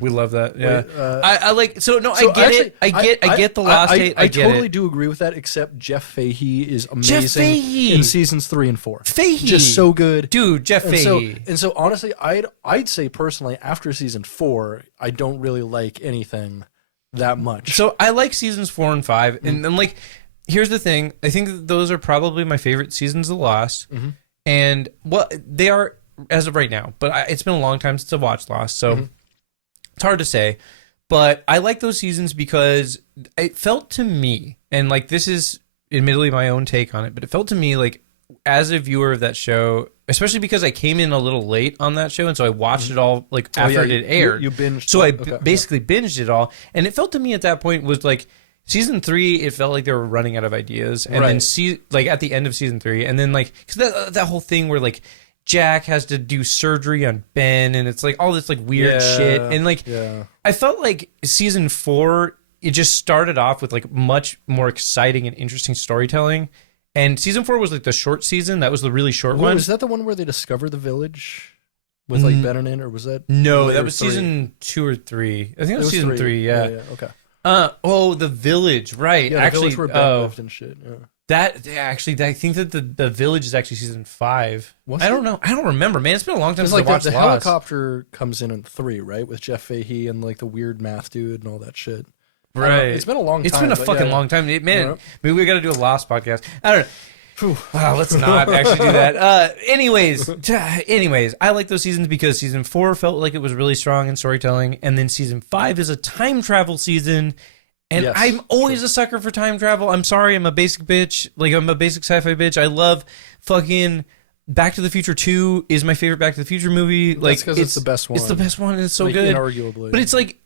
We love that. Yeah, wait, I like. So no, so I get actually, it. I get the Lost hate. I get totally it. do agree with that. Except Jeff Fahey is Jeff amazing Fahey! in seasons 3 and 4. Fahey, Just so good, dude. Jeff Fahey. And so honestly, I'd say personally after season 4, I don't really like anything that much. So I like seasons 4 and 5, and like, here's the thing. I think that those are probably my favorite seasons of Lost, and they are as of right now. But it's been a long time since I've watched Lost, so it's hard to say. But I like those seasons because it felt to me, and like this is admittedly my own take on it, but it felt to me like as a viewer of that show, especially because I came in a little late on that show, and so I watched it all like after it aired. You binged. So I basically binged it all, and it felt to me at that point was like season 3. It felt like they were running out of ideas, and then like at the end of season 3, and then like because that whole thing where like Jack has to do surgery on Ben, and it's like all this like weird shit, and like I felt like season 4 it just started off with like much more exciting and interesting storytelling. And season 4 was like the short season. That was the really short one. Was that the one where they discover the village with like Ben in, or was that? No, that was season 2 or 3. I think it was season 3. Yeah. Okay. Oh, the village, right? Yeah, actually, the village where Ben lived and shit. Yeah. That actually, I think that the village is actually season 5. Was I it? don't know. I don't remember, man. It's been a long time since Like I watched the Lost. helicopter comes in 3, right? With Jeff Fahey and like the weird math dude and all that shit. Right. It's been a long time. It's been a fucking long time. Man, maybe we got to do a Lost podcast. I don't know. Let's not actually do that. Anyways, I like those seasons because season 4 felt like it was really strong in storytelling, and then season 5 is a time travel season. And I'm always a sucker for time travel. I'm sorry, I'm a basic bitch. Like, I'm a basic sci-fi bitch. I love fucking Back to the Future 2 is my favorite Back to the Future movie. Like, because it's the best one. It's the best one, and it's so like, good. Inarguably. But it's like,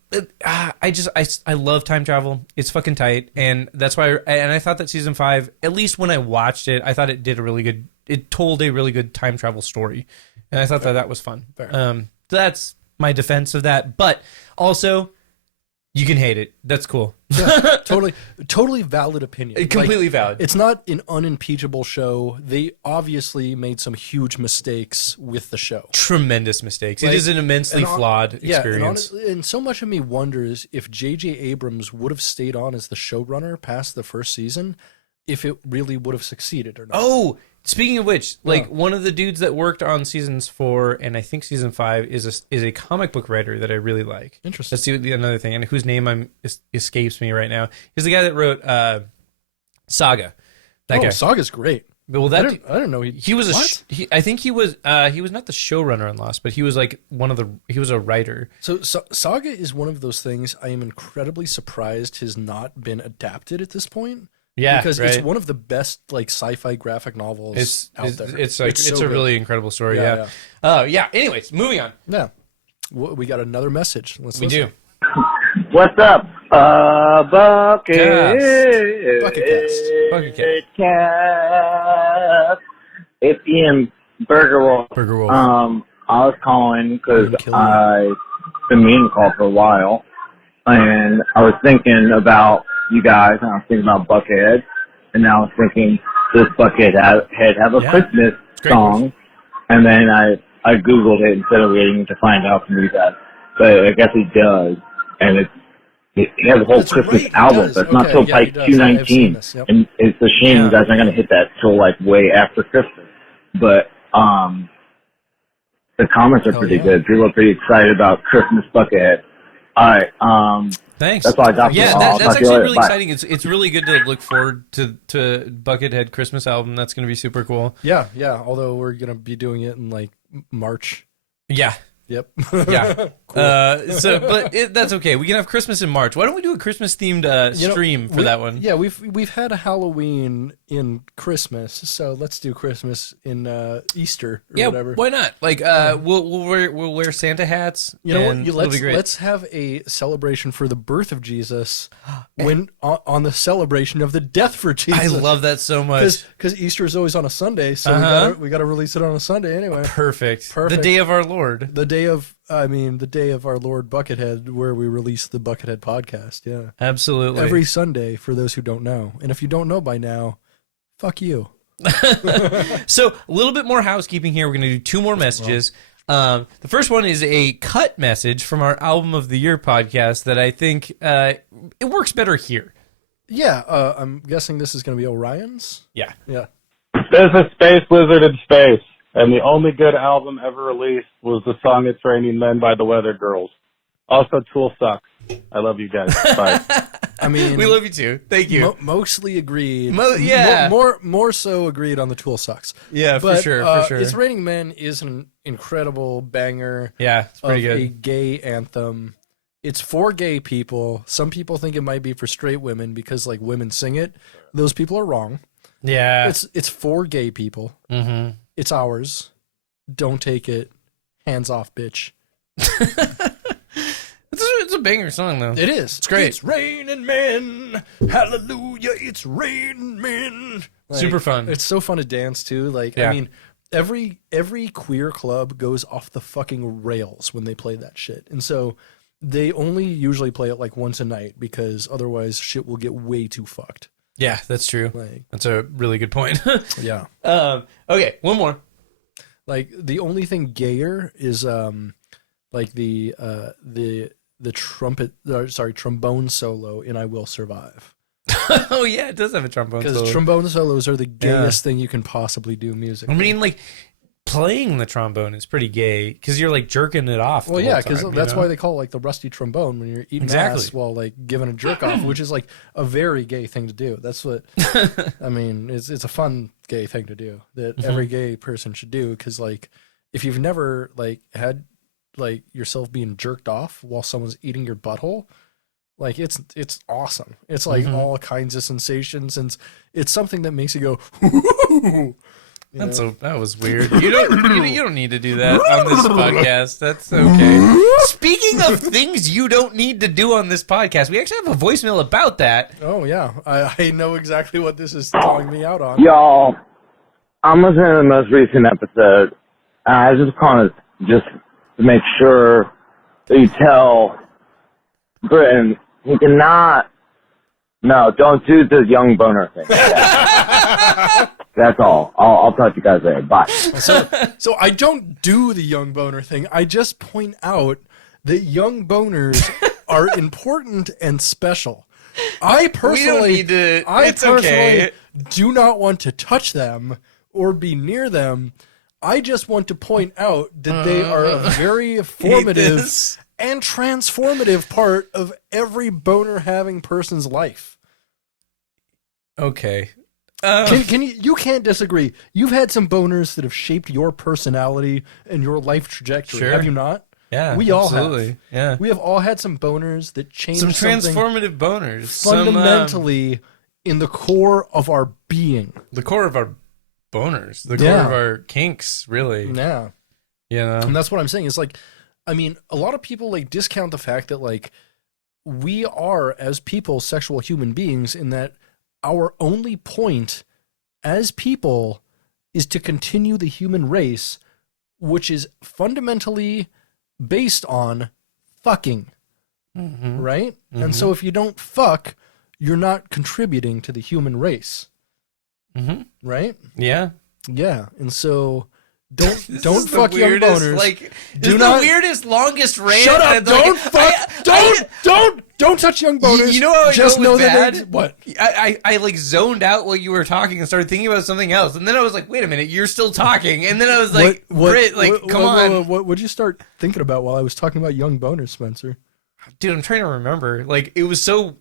I love time travel. It's fucking tight, and that's why. And I thought that season 5, at least when I watched it, I thought it did a really good. It told a really good time travel story, and I thought that was fun. So that's my defense of that. But also, you can hate it. That's cool. Yeah, totally valid opinion. Completely valid. It's not an unimpeachable show. They obviously made some huge mistakes with the show. Tremendous mistakes. It is an immensely flawed experience. And so much of me wonders if J.J. Abrams would have stayed on as the showrunner past the first season, if it really would have succeeded or not. Oh, speaking of which, like one of the dudes that worked on seasons 4 and I think season 5 is a comic book writer that I really like. Interesting. That's another thing, and whose name escapes me right now. He's the guy that wrote Saga. That guy. Saga's great. Well, I don't know. He was I think he was not the showrunner on Lost, but he was like he was a writer. So Saga is one of those things I am incredibly surprised has not been adapted at this point. Yeah, because it's one of the best like sci-fi graphic novels out there. It's a really incredible story. Yeah. Anyways, moving on. Yeah, we got another message. We do. What's up, Bucketcast? APM Burger Wolf. I was calling because I've been meaning to call for a while, and I was thinking about you guys, and I was thinking about Buckethead, and now I was thinking, does Buckethead have a Christmas song? And then I Googled it instead of waiting to find out from you guys. But I guess he does, and he has a whole Christmas album, but it's not till like Q19, and it's a shame you guys aren't going to hit that till like way after Christmas. But the comments are pretty good. People are pretty excited about Christmas Buckethead. All right. Thanks. That's all I got. Yeah, that's actually really exciting. It's really good to look forward to Buckethead Christmas album. That's going to be super cool. Yeah. Although we're going to be doing it in like March. Yeah. Yep. Yeah. Cool. That's okay. We can have Christmas in March. Why don't we do a Christmas themed stream for that one? Yeah, we've had a Halloween in Christmas, so let's do Christmas in Easter or whatever. Why not? Like we'll wear Santa hats. You know what? It'll be great. Let's have a celebration for the birth of Jesus when on the celebration of the death for Jesus. I love that so much because Easter is always on a Sunday, so we got to release it on a Sunday anyway. Perfect. The day of our Lord. The day of our Lord Buckethead, where we release the Buckethead podcast. Yeah, absolutely. Every Sunday, for those who don't know, and if you don't know by now, fuck you. So a little bit more housekeeping here. We're going to do 2 more messages. The first one is a cut message from our Album of the Year podcast that I think it works better here. Yeah, I'm guessing this is going to be Orion's. Yeah. There's a space lizard in space, and the only good album ever released was the song It's Raining Men by the Weather Girls. Also, Tool sucks. I love you guys. Bye. I mean, we love you too. Thank you. Mostly agreed. Yeah. More so agreed on the Tool sucks. Yeah, but, for sure. It's Raining Men is an incredible banger. Yeah, it's pretty good. A gay anthem. It's for gay people. Some people think it might be for straight women because like women sing it. Those people are wrong. Yeah. It's for gay people. Mm-hmm. It's ours. Don't take it. Hands off, bitch. It's a banger song, though. It is. It's great. It's raining men. Hallelujah. It's raining men. Like, super fun. It's so fun to dance to. Like, yeah. I mean, every queer club goes off the fucking rails when they play that shit. And so they only usually play it like once a night because otherwise shit will get way too fucked. Yeah, that's true. Like, that's a really good point. Yeah. Okay, one more. Like the only thing gayer is like the trombone solo in I Will Survive. Oh yeah, it does have a trombone solo. Because trombone solos are the gayest thing you can possibly do musically. I mean, like playing the trombone is pretty gay because you're like jerking it off. Well, yeah, because that's why they call it like the rusty trombone when you're eating ass while like giving a jerk off, which is like a very gay thing to do. That's what I mean. It's a fun gay thing to do that every gay person should do. Because like if you've never like had like yourself being jerked off while someone's eating your butthole, like it's awesome. It's like all kinds of sensations, and it's something that makes you go. That was weird. You don't need to do that on this podcast. That's okay. Speaking of things you don't need to do on this podcast, we actually have a voicemail about that. Oh yeah, I know exactly what this is calling me out on. Y'all, I'm listening to the most recent episode. I just want to make sure that you tell Britain he cannot. No, don't do the young boner thing. That's all. I'll talk to you guys later. Bye. So I don't do the young boner thing. I just point out that young boners are important and special. I personally do not want to touch them or be near them. I just want to point out that they are a very formative and transformative part of every boner-having person's life. Okay. You can't disagree. You've had some boners that have shaped your personality and your life trajectory. Sure. Have you not? Yeah, we all absolutely. have. Yeah, we have all had some boners that changed some transformative boners, fundamentally in the core of our being, the core of our boners, the core of our kinks, really. Yeah, and that's what I'm saying. It's like, I mean, a lot of people like discount the fact that like we are as people sexual human beings in that. Our only point as people is to continue the human race, which is fundamentally based on fucking, right? And so if you don't fuck, you're not contributing to the human race, right? Yeah. Yeah, and so don't fuck young boners. Like, this is the weirdest, longest rant. Shut up! Don't fuck! Don't touch young boners. You know how I just know bad? That what? I like zoned out while you were talking and started thinking about something else, and then I was like, "Wait a minute, you're still talking." And then I was like, "Britt, come on." What would you start thinking about while I was talking about young boners, Spencer? Dude, I'm trying to remember. Like, it was so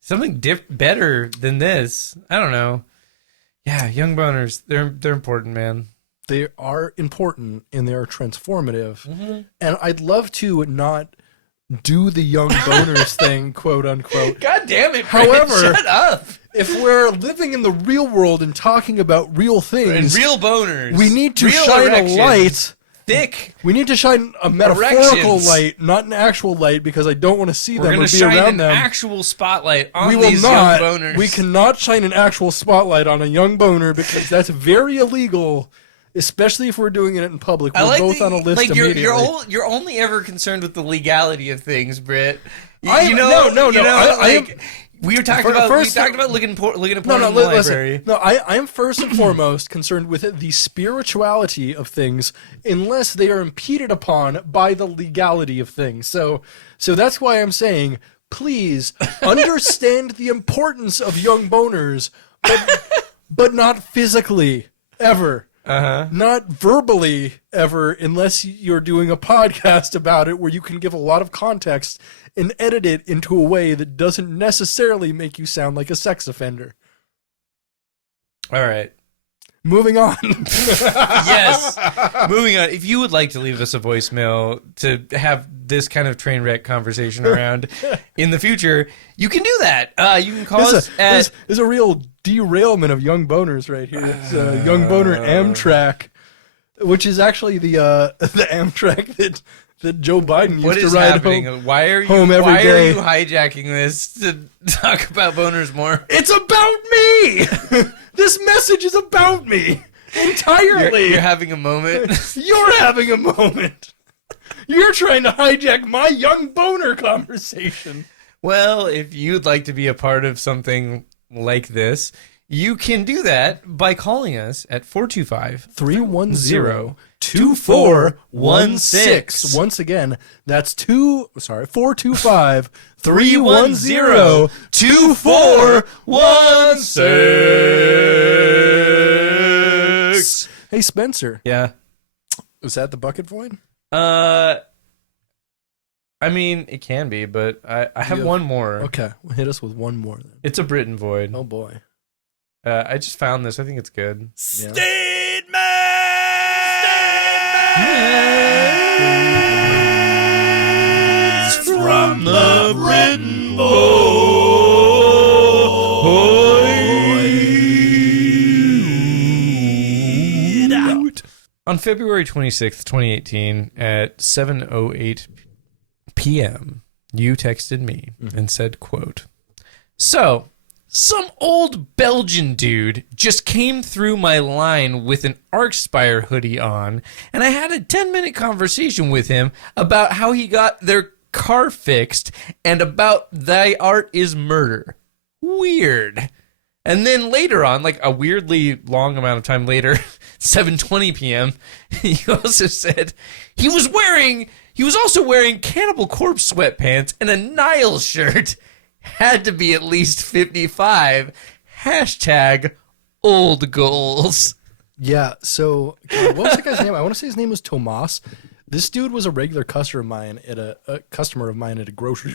something better than this. I don't know. Yeah, young boners, they're important, man. They are important and they're transformative. And I'd love to not do the young boners thing, quote unquote. God damn it, however, shut up. If we're living in the real world and talking about real things and real boners, we need to shine a light. Thick. We need to shine a metaphorical light, not an actual light, because I don't want to see them or be around them. Actual spotlight on these young boners. We cannot shine an actual spotlight on a young boner because that's very illegal, especially if we're doing it in public. We're both on a list immediately. You're only ever concerned with the legality of things, Britt. No. We talked about looking at porn in the library. Listen. No, I am first and foremost concerned with the spirituality of things, unless they are impeded upon by the legality of things. So that's why I'm saying, please understand the importance of young boners, but not physically ever. Not verbally ever, unless you're doing a podcast about it where you can give a lot of context and edit it into a way that doesn't necessarily make you sound like a sex offender. All right. Moving on. Yes. Moving on. If you would like to leave us a voicemail to have this kind of train wreck conversation around in the future, you can do that. You can call us at... There's a real derailment of young boners right here. It's Young Boner Amtrak, which is actually the Amtrak that Joe Biden used to ride home. Why are you hijacking this to talk about boners more? It's about me. This message is about me entirely. You're having a moment. You're having a moment. You're trying to hijack my young boner conversation. Well, if you'd like to be a part of something like this, you can do that by calling us at 425-310-2416. Once again, that's 425-310-2416. Hey, Spenser. Yeah. Was that the bucket void? I mean, it can be, but I have one more. Okay, well, hit us with one more then. It's a Britain void. Oh boy. I just found this. I think it's good. Yeah. Statements from the Britain void. On February 26th, 2018, at 7:08 p.m., you texted me and said, quote, "So, some old Belgian dude just came through my line with an Arcspire hoodie on, and I had a 10-minute conversation with him about how he got their car fixed and about thy art is murder. Weird." And then later on, like a weirdly long amount of time later, 7:20 p.m., he also said he was also wearing Cannibal Corpse sweatpants and a Nile shirt. Had to be at least 55. #old goals. Yeah, so what was that guy's name? I want to say his name was Tomas. This dude was a regular customer of mine at a grocery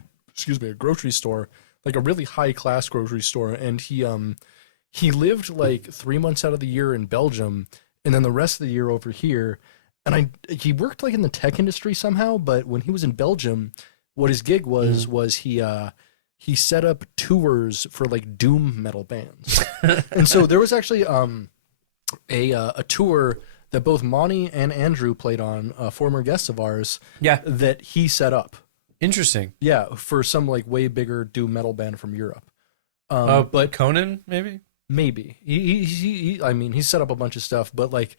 store, like a really high class grocery store, and he lived like 3 months out of the year in Belgium, and then the rest of the year over here. And he worked like in the tech industry somehow, but when he was in Belgium, what his gig was he set up tours for like doom metal bands. And so there was actually a tour that both Monty and Andrew played on, former guests of ours. Yeah. That he set up. Interesting. Yeah, for some like way bigger doom metal band from Europe. But Conan, maybe? Maybe. He set up a bunch of stuff, but like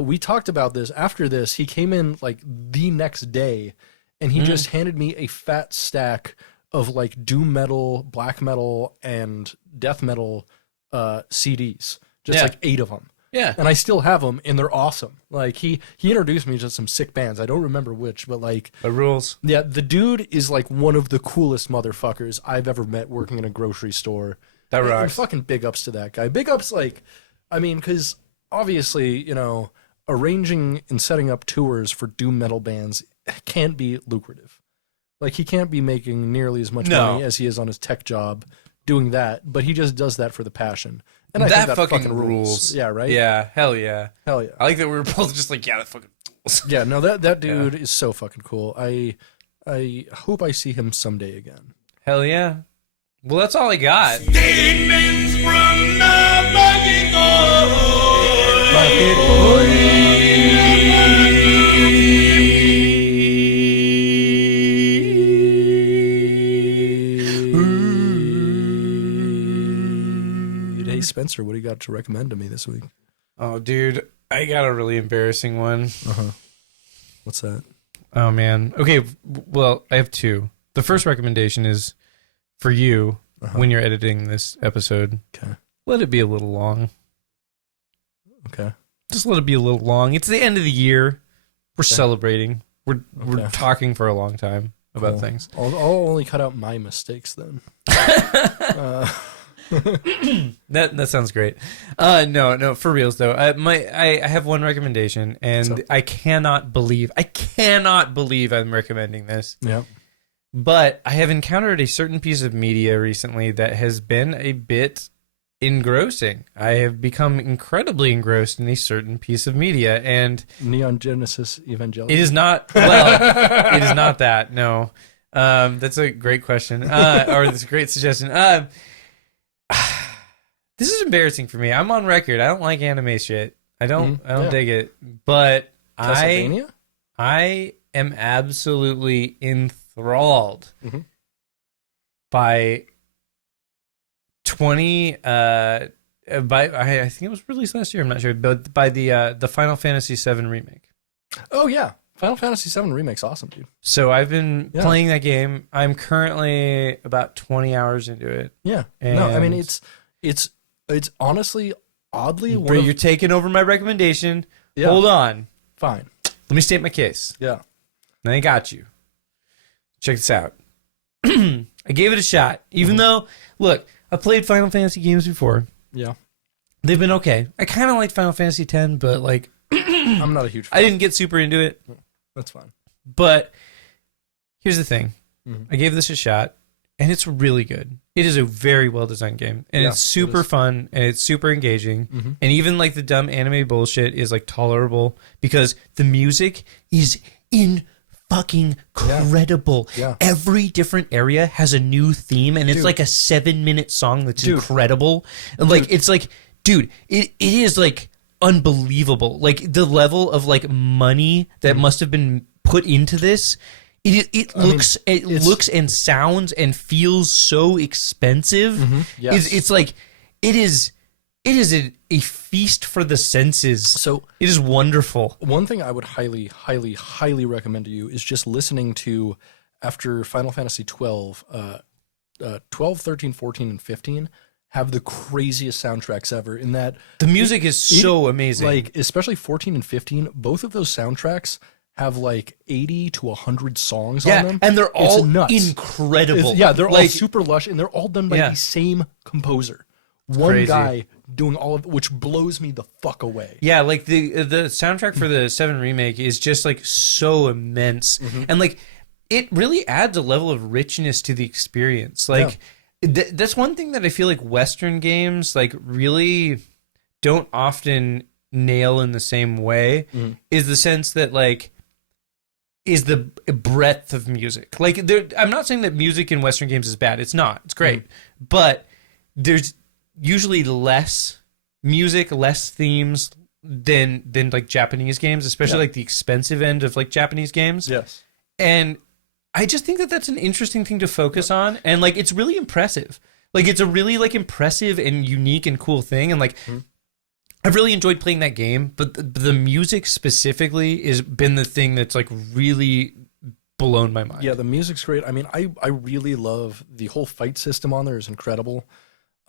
we talked about this. After this, he came in like the next day and he just handed me a fat stack of like doom metal, black metal, and death metal CDs. Just like 8 of them. Yeah. And I still have them, and they're awesome. Like, he introduced me to some sick bands. I don't remember which, but like... The rules. Yeah, the dude is like one of the coolest motherfuckers I've ever met working in a grocery store. That rocks. And fucking big ups to that guy. Big ups, like... I mean, because obviously, you know, arranging and setting up tours for doom metal bands can't be lucrative. Like, he can't be making nearly as much money as he is on his tech job doing that, but he just does that for the passion. And I think that fucking rules. Yeah, right? Yeah, hell yeah. Hell yeah. I like that we were both just like, yeah, that fucking rules. Yeah, no, that dude is so fucking cool. I hope I see him someday again. Hell yeah. Well, that's all I got. Statements from the Bucket Hey, Spenser, what do you got to recommend to me this week? Oh, dude, I got a really embarrassing one. What's that? Oh, man. Okay, well, I have 2. The first recommendation is for you. when you're editing this episode. Okay. Let it be a little long. Okay. Just let it be a little long. It's the end of the year. We're celebrating. We're talking for a long time about things. I'll only cut out my mistakes then. That sounds great. No, for reals though. I have one recommendation, and I cannot believe I'm recommending this. Yeah. But I have encountered a certain piece of media recently that has been a bit engrossing. I have become incredibly engrossed in a certain piece of media, and Neon Genesis Evangelion. it is not. Well, it is not that. No, that's a great question, or that's a great suggestion. This is embarrassing for me. I'm on record. I don't like anime shit. I don't dig it. But Castlevania? I am absolutely enthralled by I think it was released last year, I'm not sure, but by the Final Fantasy VII remake. Oh yeah. Final Fantasy VII Remake's awesome, dude. So I've been playing that game. I'm currently about 20 hours into it. Yeah. No, I mean it's honestly oddly You're taking over my recommendation. Yeah. Hold on. Fine. Let me state my case. Yeah. And I got you. Check this out. I gave it a shot. Even though, look, I played Final Fantasy games before. Yeah. They've been okay. I kind of liked Final Fantasy X, but like I'm not a huge fan. I didn't get super into it. That's fine. But here's the thing. I gave this a shot, and it's really good. It is a very well-designed game, and it's super fun, and it's super engaging, and even like the dumb anime bullshit is like tolerable because the music is fucking credible. Yeah. Every different area has a new theme, and it's like a 7-minute song that's incredible. And like it's like, dude, it is like unbelievable. Like the level of like money that must have been put into this. It looks and sounds and feels so expensive. Yes. It's like it is a feast for the senses. So it is wonderful. One thing I would highly, highly, highly recommend to you is just listening to, after Final Fantasy 12, 12, 13, 14, and 15 have the craziest soundtracks ever. In that the music is so amazing. Like especially 14 and 15, both of those soundtracks have like 80 to 100 songs on them. And they're all nuts. incredible. They're all super lush, and they're all done by the same composer. One guy doing all of it, which blows me the fuck away. Yeah, like the soundtrack for the 7 remake is just like so immense. And like it really adds a level of richness to the experience. Like that's one thing that I feel like Western games like really don't often nail in the same way is the sense that like is the breadth of music. Like I'm not saying that music in Western games is bad. It's not. It's great. But there's usually less music, less themes than like Japanese games, especially like the expensive end of like Japanese games. Yes. And I just think that that's an interesting thing to focus on, and like it's really impressive. Like it's a really like impressive and unique and cool thing, and like I've really enjoyed playing that game, but the music specifically has been the thing that's like really blown my mind. Yeah, the music's great. I mean, I really love the whole fight system on there is incredible.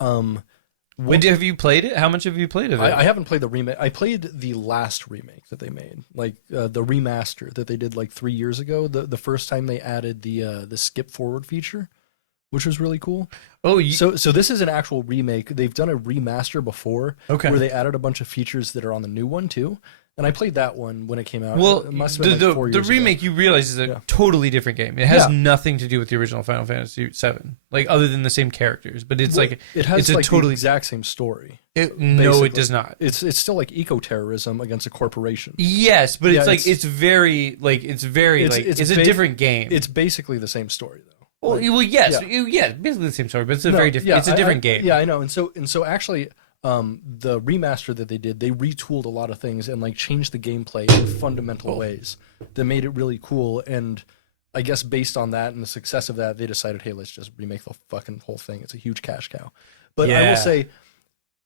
Have you played it? How much have you played of it? I haven't played the remake. I played the last remake that they made, like the remaster that they did like 3 years ago. The first time they added the skip forward feature, which was really cool. Oh, so this is an actual remake. They've done a remaster before, where they added a bunch of features that are on the new one too. And I played that one when it came out. Well, it must have been like 4 years the remake ago. You realize is a totally different game. It has nothing to do with the original Final Fantasy VII, like other than the same characters. But it's like it has it's like a totally the exact same story. No, it does not. It's still like eco-terrorism against a corporation. Yes, but it's like it's a different game. It's basically the same story though. Well, yes, basically the same story, but it's a very different. Yeah, it's a different game. Yeah, I know. And so actually, the remaster that they did, they retooled a lot of things and like changed the gameplay in fundamental ways that made it really cool. And I guess based on that and the success of that, they decided, hey, let's just remake the fucking whole thing. It's a huge cash cow. But I will say,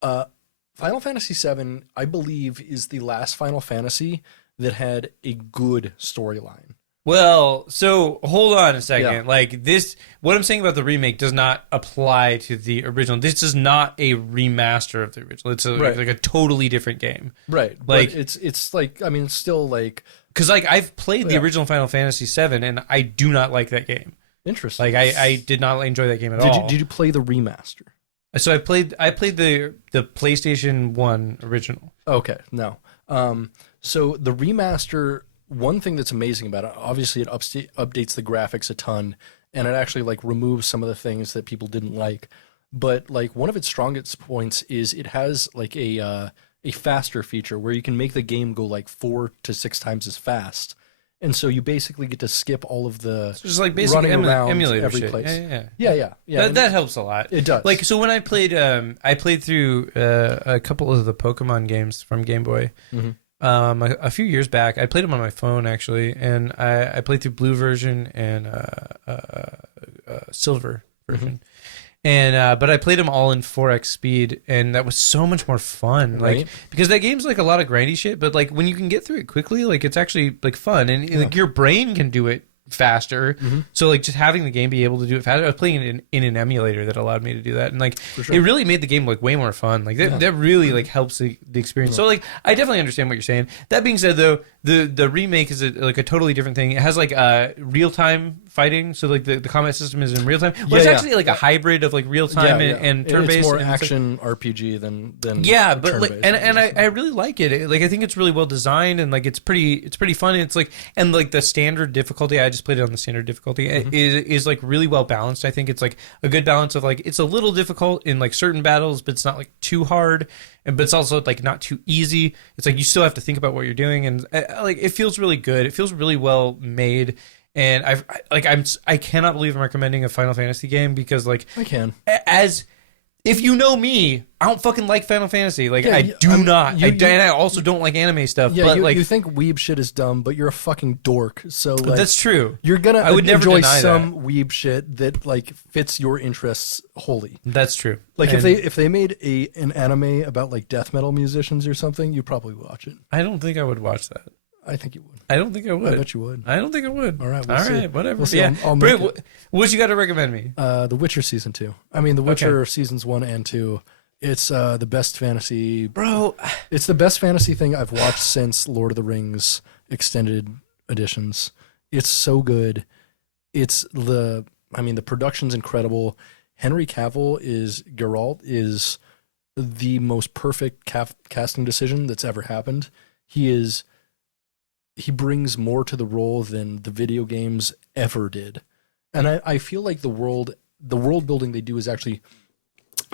Final Fantasy VII, I believe, is the last Final Fantasy that had a good storyline. Well, so hold on a second. Yeah. Like this, what I'm saying about the remake does not apply to the original. This is not a remaster of the original. It's like a totally different game. Right. Like but it's like, I mean, it's still like, because like I've played the original Final Fantasy VII and I do not like that game. interesting. Like I did not enjoy that game at all. Did you play the remaster? So I played the PlayStation 1 original. Okay, no. So the remaster, one thing that's amazing about it, obviously it updates the graphics a ton, and it actually like removes some of the things that people didn't like. But like one of its strongest points is it has like a faster feature where you can make the game go like 4 to 6 times as fast. And so you basically get to skip all of the So just like basically running around emulator every shit. place. Yeah. Yeah. That helps a lot. It does. Like so when I played through a couple of the Pokemon games from Game Boy. Mm-hmm. A few years back, I played them on my phone actually, and I played through blue version and silver version. Mm-hmm. And but I played them all in 4x speed, and that was so much more fun. Like Right. because that game's like a lot of grindy shit, but like when you can get through it quickly, like it's actually like fun, and like your brain can do it faster. Mm-hmm. So like just having the game be able to do it faster. I was playing it in an emulator that allowed me to do that, and like sure. it really made the game like way more fun. Like that really like helps the experience. So like I definitely understand what you're saying. That being said, though, the remake is like a totally different thing. It has like real time fighting, so like the combat system is in real time. Well, it's actually like a hybrid of like real time and turn based. It's more and action RPG than yeah, but like turn-based. and I really like it. Like I think it's really well designed, and like it's pretty fun. It's like, and like the standard difficulty, I just played it on the standard difficulty, is like really well balanced. I think it's like a good balance of like it's a little difficult in like certain battles, but it's not like too hard, but it's also like not too easy. It's like you still have to think about what you're doing, and like it feels really good. It feels really well made. And I cannot believe I'm recommending a Final Fantasy game because like I can. As if you know me, I don't fucking like Final Fantasy. Like I do not. And I also don't like anime stuff. Yeah, but like you think weeb shit is dumb, but you're a fucking dork. So like, that's true. You're gonna I would never enjoy deny some weeb shit that like fits your interests wholly. That's true. Like And if they made an anime about like death metal musicians or something, you'd probably watch it. I don't think I would watch that. I think you would. I don't think I would. I bet you would. I don't think I would. All right, we'll see. Whatever. We'll see. Yeah. I'll make Brit, what you got to recommend me? The Witcher season 2. I mean, The Witcher seasons 1 and 2. It's the best fantasy, Bro. It's the best fantasy thing I've watched since Lord of the Rings extended editions. It's so good. The production's incredible. Henry Cavill Geralt is the most perfect casting decision that's ever happened. He brings more to the role than the video games ever did. And I feel like the world building they do is actually,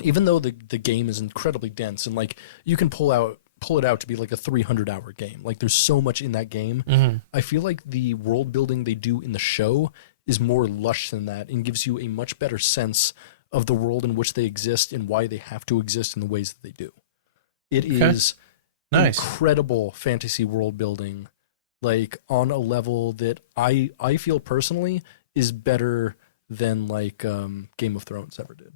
even though the game is incredibly dense and like you can pull it out to be like a 300-hour game. Like there's so much in that game. Mm-hmm. I feel like the world building they do in the show is more lush than that and gives you a much better sense of the world in which they exist and why they have to exist in the ways that they do. It is incredible fantasy world building, like on a level that I feel personally is better than like Game of Thrones ever did.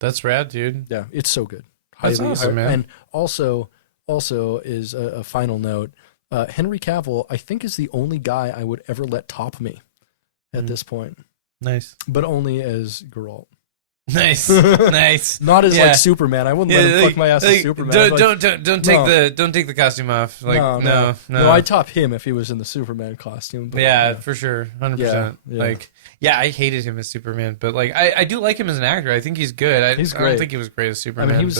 That's rad, dude. Yeah, it's so good. That's awesome, man. And also is a final note. Henry Cavill, I think, is the only guy I would ever let top me at this point. Nice. But only as Geralt. Nice. Nice. Not as like Superman. I wouldn't let him fuck my ass as Superman. Don't take the costume off. Like no. I'd top him if he was in the Superman costume. But, for sure. 100%. Yeah. Like I hated him as Superman, but like I do like him as an actor. I think he's good. He's I great. don't think he was great as Superman. I mean,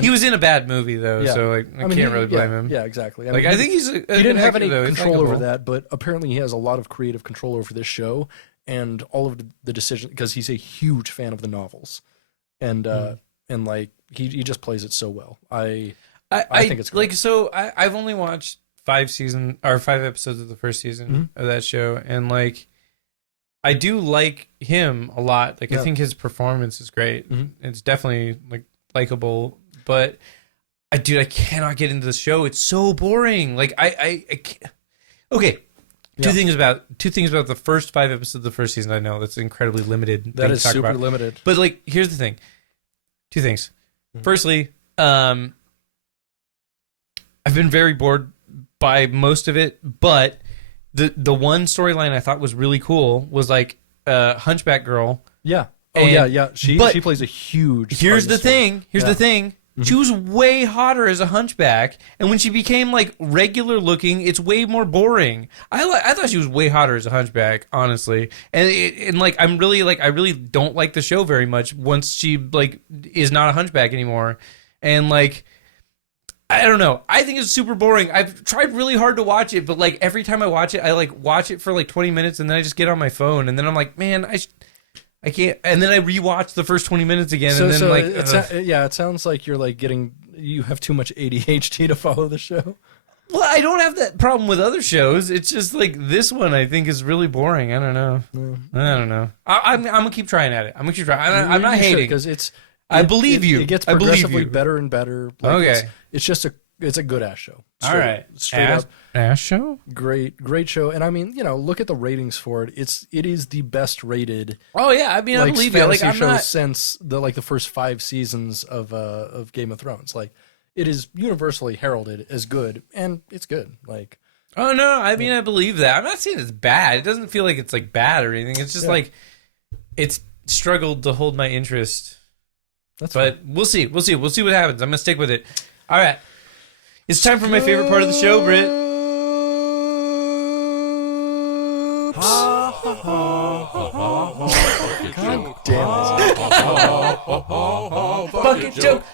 he was in a bad movie though, so like I can't really blame him. Yeah, exactly. I think he's he didn't have any control over that, but apparently he has a lot of creative control over this show and all of the decisions because he's a huge fan of the novels. And like he just plays it so well. I think it's great. Like so I've only watched 5 episodes of the first season of that show, and like I do like him a lot. Like I think his performance is great. It's definitely like likable, but I cannot get into the show. It's so boring. Like I can't. Okay. Two things about the first 5 episodes of the first season. I know that's incredibly limited. That is super limited. But like, here's the thing. 2 things. Firstly, I've been very bored by most of it, but the one storyline I thought was really cool was like Hunchback Girl. Yeah. Oh yeah. She plays a huge. Here's the thing. Here's the thing. Mm-hmm. She was way hotter as a hunchback, and when she became like regular looking, it's way more boring. I thought she was way hotter as a hunchback, honestly, and like I really don't like the show very much once she like is not a hunchback anymore, and like I don't know. I think it's super boring. I've tried really hard to watch it, but like every time I watch it, I like watch it for like 20 minutes, and then I just get on my phone, and then I'm like, man, I can't, and then I rewatch the first 20 minutes again, and then it sounds like you're like you have too much ADHD to follow the show. Well, I don't have that problem with other shows. It's just like this one I think is really boring. I don't know. I don't know. I'm gonna keep trying at it. I'm gonna keep trying. I'm not hating because I believe you. It gets progressively better and better. Like okay, it's just it's a good ass show. All right, straight up ass show. Great show. And I mean, look at the ratings for it. It is the best rated. Oh yeah, I mean, I believe you. Like I'm not since the first 5 seasons of Game of Thrones. Like it is universally heralded as good, and it's good. Like oh no, I mean I believe that. I'm not saying it's bad. It doesn't feel like it's like bad or anything. It's just like it's struggled to hold my interest. But fine. We'll see. We'll see what happens. I'm gonna stick with it. All right. It's time for my favorite part of the show, Britt. God damn it. Bucket joke.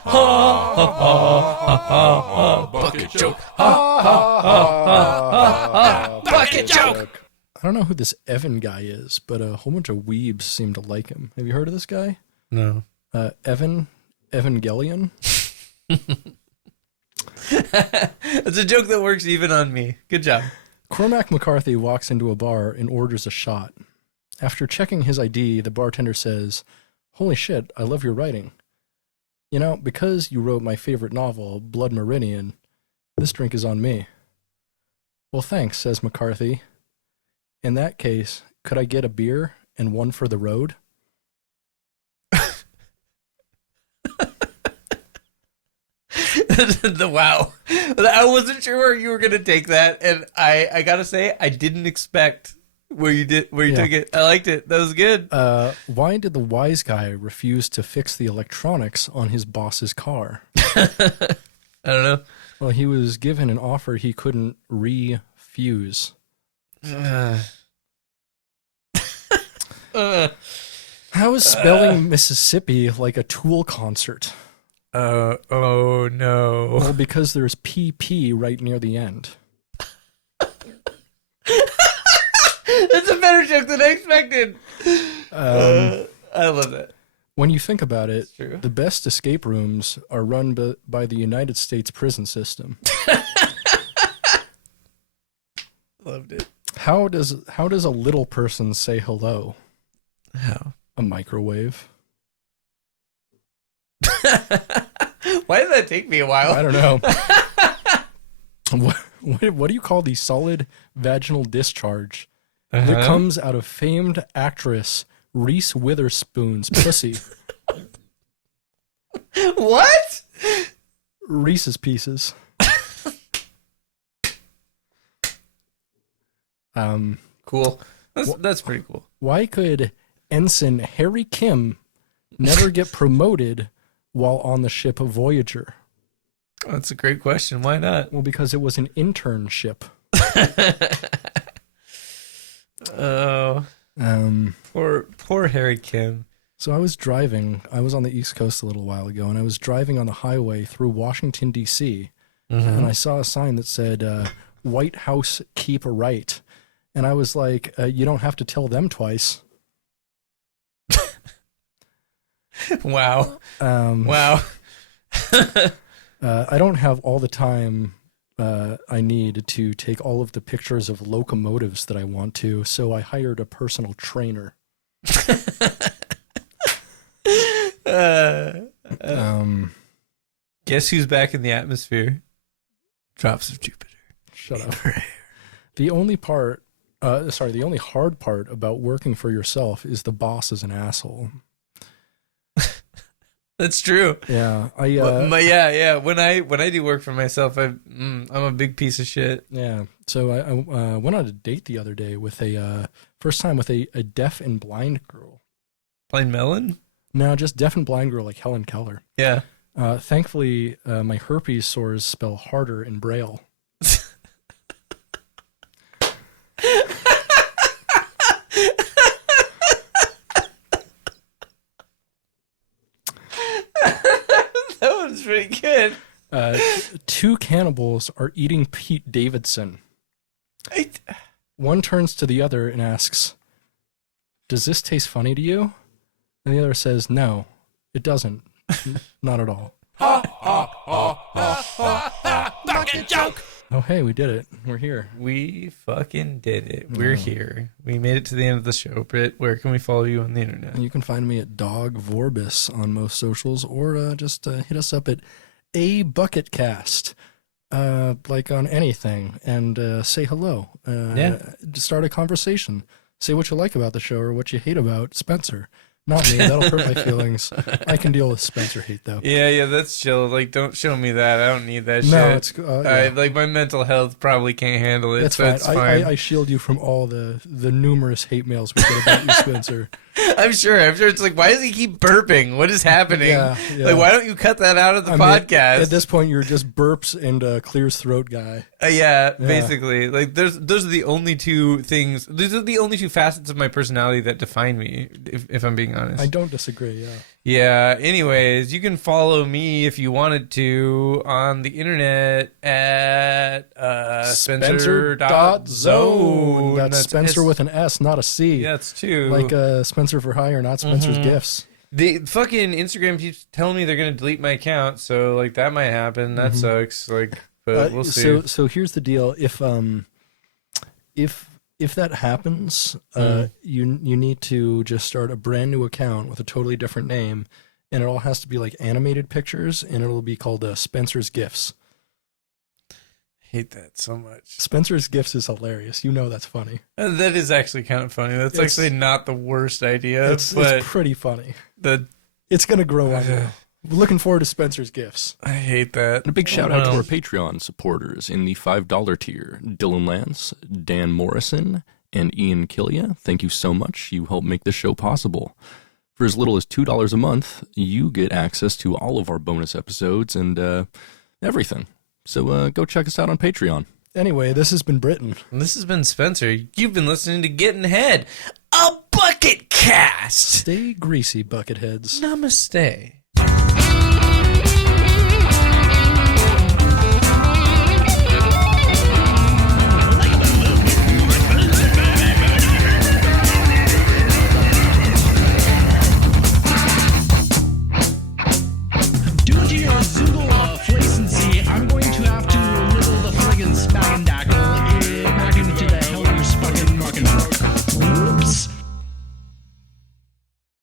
Bucket joke. Bucket joke. I don't know who this Evan guy is, but a whole bunch of weebs seem to like him. Have you heard of this guy? No. Evangelion? It's a joke that works even on me. Good job. Cormac McCarthy walks into a bar and orders a shot. After checking his ID, the bartender says, "Holy shit, I love your writing. Because you wrote my favorite novel, Blood Meridian, this drink is on me." "Well, thanks," says McCarthy. "In that case, could I get a beer and one for the road?" Wow. I wasn't sure where you were going to take that, and I got to say, I didn't expect where you took it. I liked it. That was good. Why did the wise guy refuse to fix the electronics on his boss's car? I don't know. Well, he was given an offer he couldn't refuse. How is spelling Mississippi like a Tool concert? Oh no. Well, because there's PP right near the end. That's a better joke than I expected. I love that. When you think about it, the best escape rooms are run by the United States prison system. Loved it. How does a little person say hello? How? A microwave. Why did that take me a while? I don't know. What do you call the solid vaginal discharge that comes out of famed actress Reese Witherspoon's pussy? What? Reese's Pieces. Cool. That's pretty cool. Why could Ensign Harry Kim never get promoted while on the ship Voyager? Oh, that's a great question. Why not? Well, because it was an internship. Oh. Poor Harry Kim. So I was on the East Coast a little while ago, and I was driving on the highway through Washington, D.C., and I saw a sign that said, White House keep right. And I was like, you don't have to tell them twice. Wow. Wow. I don't have all the time I need to take all of the pictures of locomotives that I want to, so I hired a personal trainer. Guess who's back in the atmosphere? Drops of Jupiter. Shut up. The only hard part about working for yourself is the boss is an asshole. That's true. Yeah, but yeah. When I do work for myself, I'm a big piece of shit. Yeah. So I went on a date the other day with first time with a deaf and blind girl. Blind melon? No, just deaf and blind girl like Helen Keller. Yeah. Thankfully, my herpes sores spell harder in Braille. That one's pretty good. Two cannibals are eating Pete Davidson. One turns to the other and asks, "Does this taste funny to you?" And the other says, "No, it doesn't. Not at all." Bucket joke. Oh, hey, we did it. We're here. We fucking did it. We're here. We made it to the end of the show. Britt, where can we follow you on the internet? You can find me at Dog Vorbis on most socials, or just hit us up at a Bucketcast, like on anything, and say hello. Start a conversation. Say what you like about the show or what you hate about Spenser. Not me. That'll hurt my feelings. I can deal with Spenser hate, though. Yeah, that's chill. Like, don't show me that. I don't need that shit. No, it's yeah. Like, my mental health probably can't handle it. That's so fine. It's fine. I shield you from all the numerous hate mails we get about you, Spenser. I'm sure. It's like, why does he keep burping? What is happening? Yeah. Like, why don't you cut that out of the podcast? At this point, you're just burps and clears throat guy. Yeah, basically. Like, those are the only two things. Those are the only two facets of my personality that define me, if I'm being honest. I don't disagree, yeah. Yeah, anyways, you can follow me if you wanted to on the internet at Spenser.zone. That's Spenser with an S, not a C. Yeah, it's two. Like Spenser for Hire, not Spenser's Gifts. The fucking Instagram keeps telling me they're going to delete my account, so, like, that might happen. That sucks. Like, but we'll see. So here's the deal. If that happens, you need to just start a brand new account with a totally different name, and it all has to be like animated pictures, and it'll be called Spenser's Gifts. I hate that so much. Spenser's Gifts is hilarious. You know that's funny. That is actually kind of funny. That's actually not the worst idea, it's pretty funny. It's going to grow on you. Looking forward to Spenser's Gifts. I hate that. And a big shout out to our Patreon supporters in the $5 tier. Dylan Lance, Dan Morrison, and Ian Killia. Thank you so much. You help make this show possible. For as little as $2 a month, you get access to all of our bonus episodes and everything. So go check us out on Patreon. Anyway, this has been Britton. And this has been Spenser. You've been listening to Gettin' Head, a Bucketcast. Stay greasy, Bucketheads. Namaste.